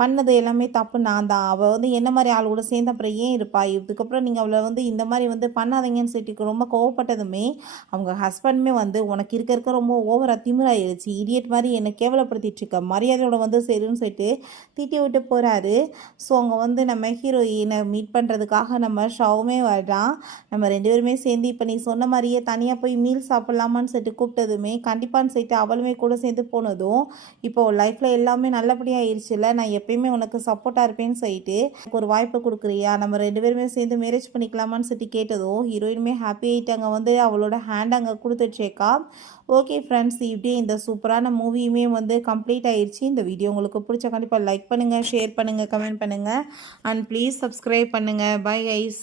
பண்ணது எல்லாமே தப்பு நான் தான். அவள் வந்து என்ன மாதிரி ஆள் கூட சேர்ந்து அப்புறம் ஏன் இருப்பா, இதுக்கப்புறம் நீங்கள் அவளை வந்து இந்த மாதிரி வந்து பண்ணாதீங்கன்னு சொல்லிட்டு ரொம்ப கோவப்பட்டதுமே அவங்க ஹஸ்பண்டுமே வந்து உனக்கு இருக்க ரொம்ப ஓவராக திமிராயிருச்சு, இடியட் மாதிரி என்னை கேவலப்படுத்திட்டு இருக்க, மரியாதையோட வந்து சரின்னு சொல்லிட்டு தீட்டி விட்டு போகிறாரு. ஸோ அவங்க வந்து நம்ம ஹீரோயினை மீட் பண்ணுறதுக்காக நம்ம ஷாவுமே வர்றான். நம்ம 2 பேருமே சேர்ந்து இப்போ நீ சொன்ன மாதிரியே தனியாக போய் மீல் சாப்பிட்லாமான்னு சொல்லிட்டு கூப்பிட்டதுமே கண்டிப்பான்னு சொல்லிட்டு அவளுமே கூட சேர்ந்து போனதும் இப்போது லைஃப்பில் எல்லாமே நல்லபடியாக ஆயிடுச்சுல்ல, நான் எப்பயுமே உனக்கு சப்போர்ட்டாக இருப்பேன்னு சொல்லிட்டு எனக்கு ஒரு வாய்ப்பு கொடுக்குறியா, நம்ம 2 பேருமே சேர்ந்து மேரேஜ் பண்ணிக்கலாமான்னு சொல்லிட்டு கேட்டதும் ஹீரோயினுமே ஹாப்பி ஆகிட்டு அங்கே வந்து அவளோட ஹேண்ட் அங்கே கொடுத்துச்சேக்கா. ஓகே ஃப்ரெண்ட்ஸ், இப்படியே இந்த சூப்பரான மூவியுமே வந்து கம்ப்ளீட் ஆயிடுச்சு. இந்த வீடியோ உங்களுக்கு பிடிச்ச கண்டிப்பாக லைக் பண்ணுங்கள், ஷேர் பண்ணுங்கள், கமெண்ட் பண்ணுங்கள் அண்ட் ப்ளீஸ் சப்ஸ்கிரைப் பண்ணுங்கள். Bye guys.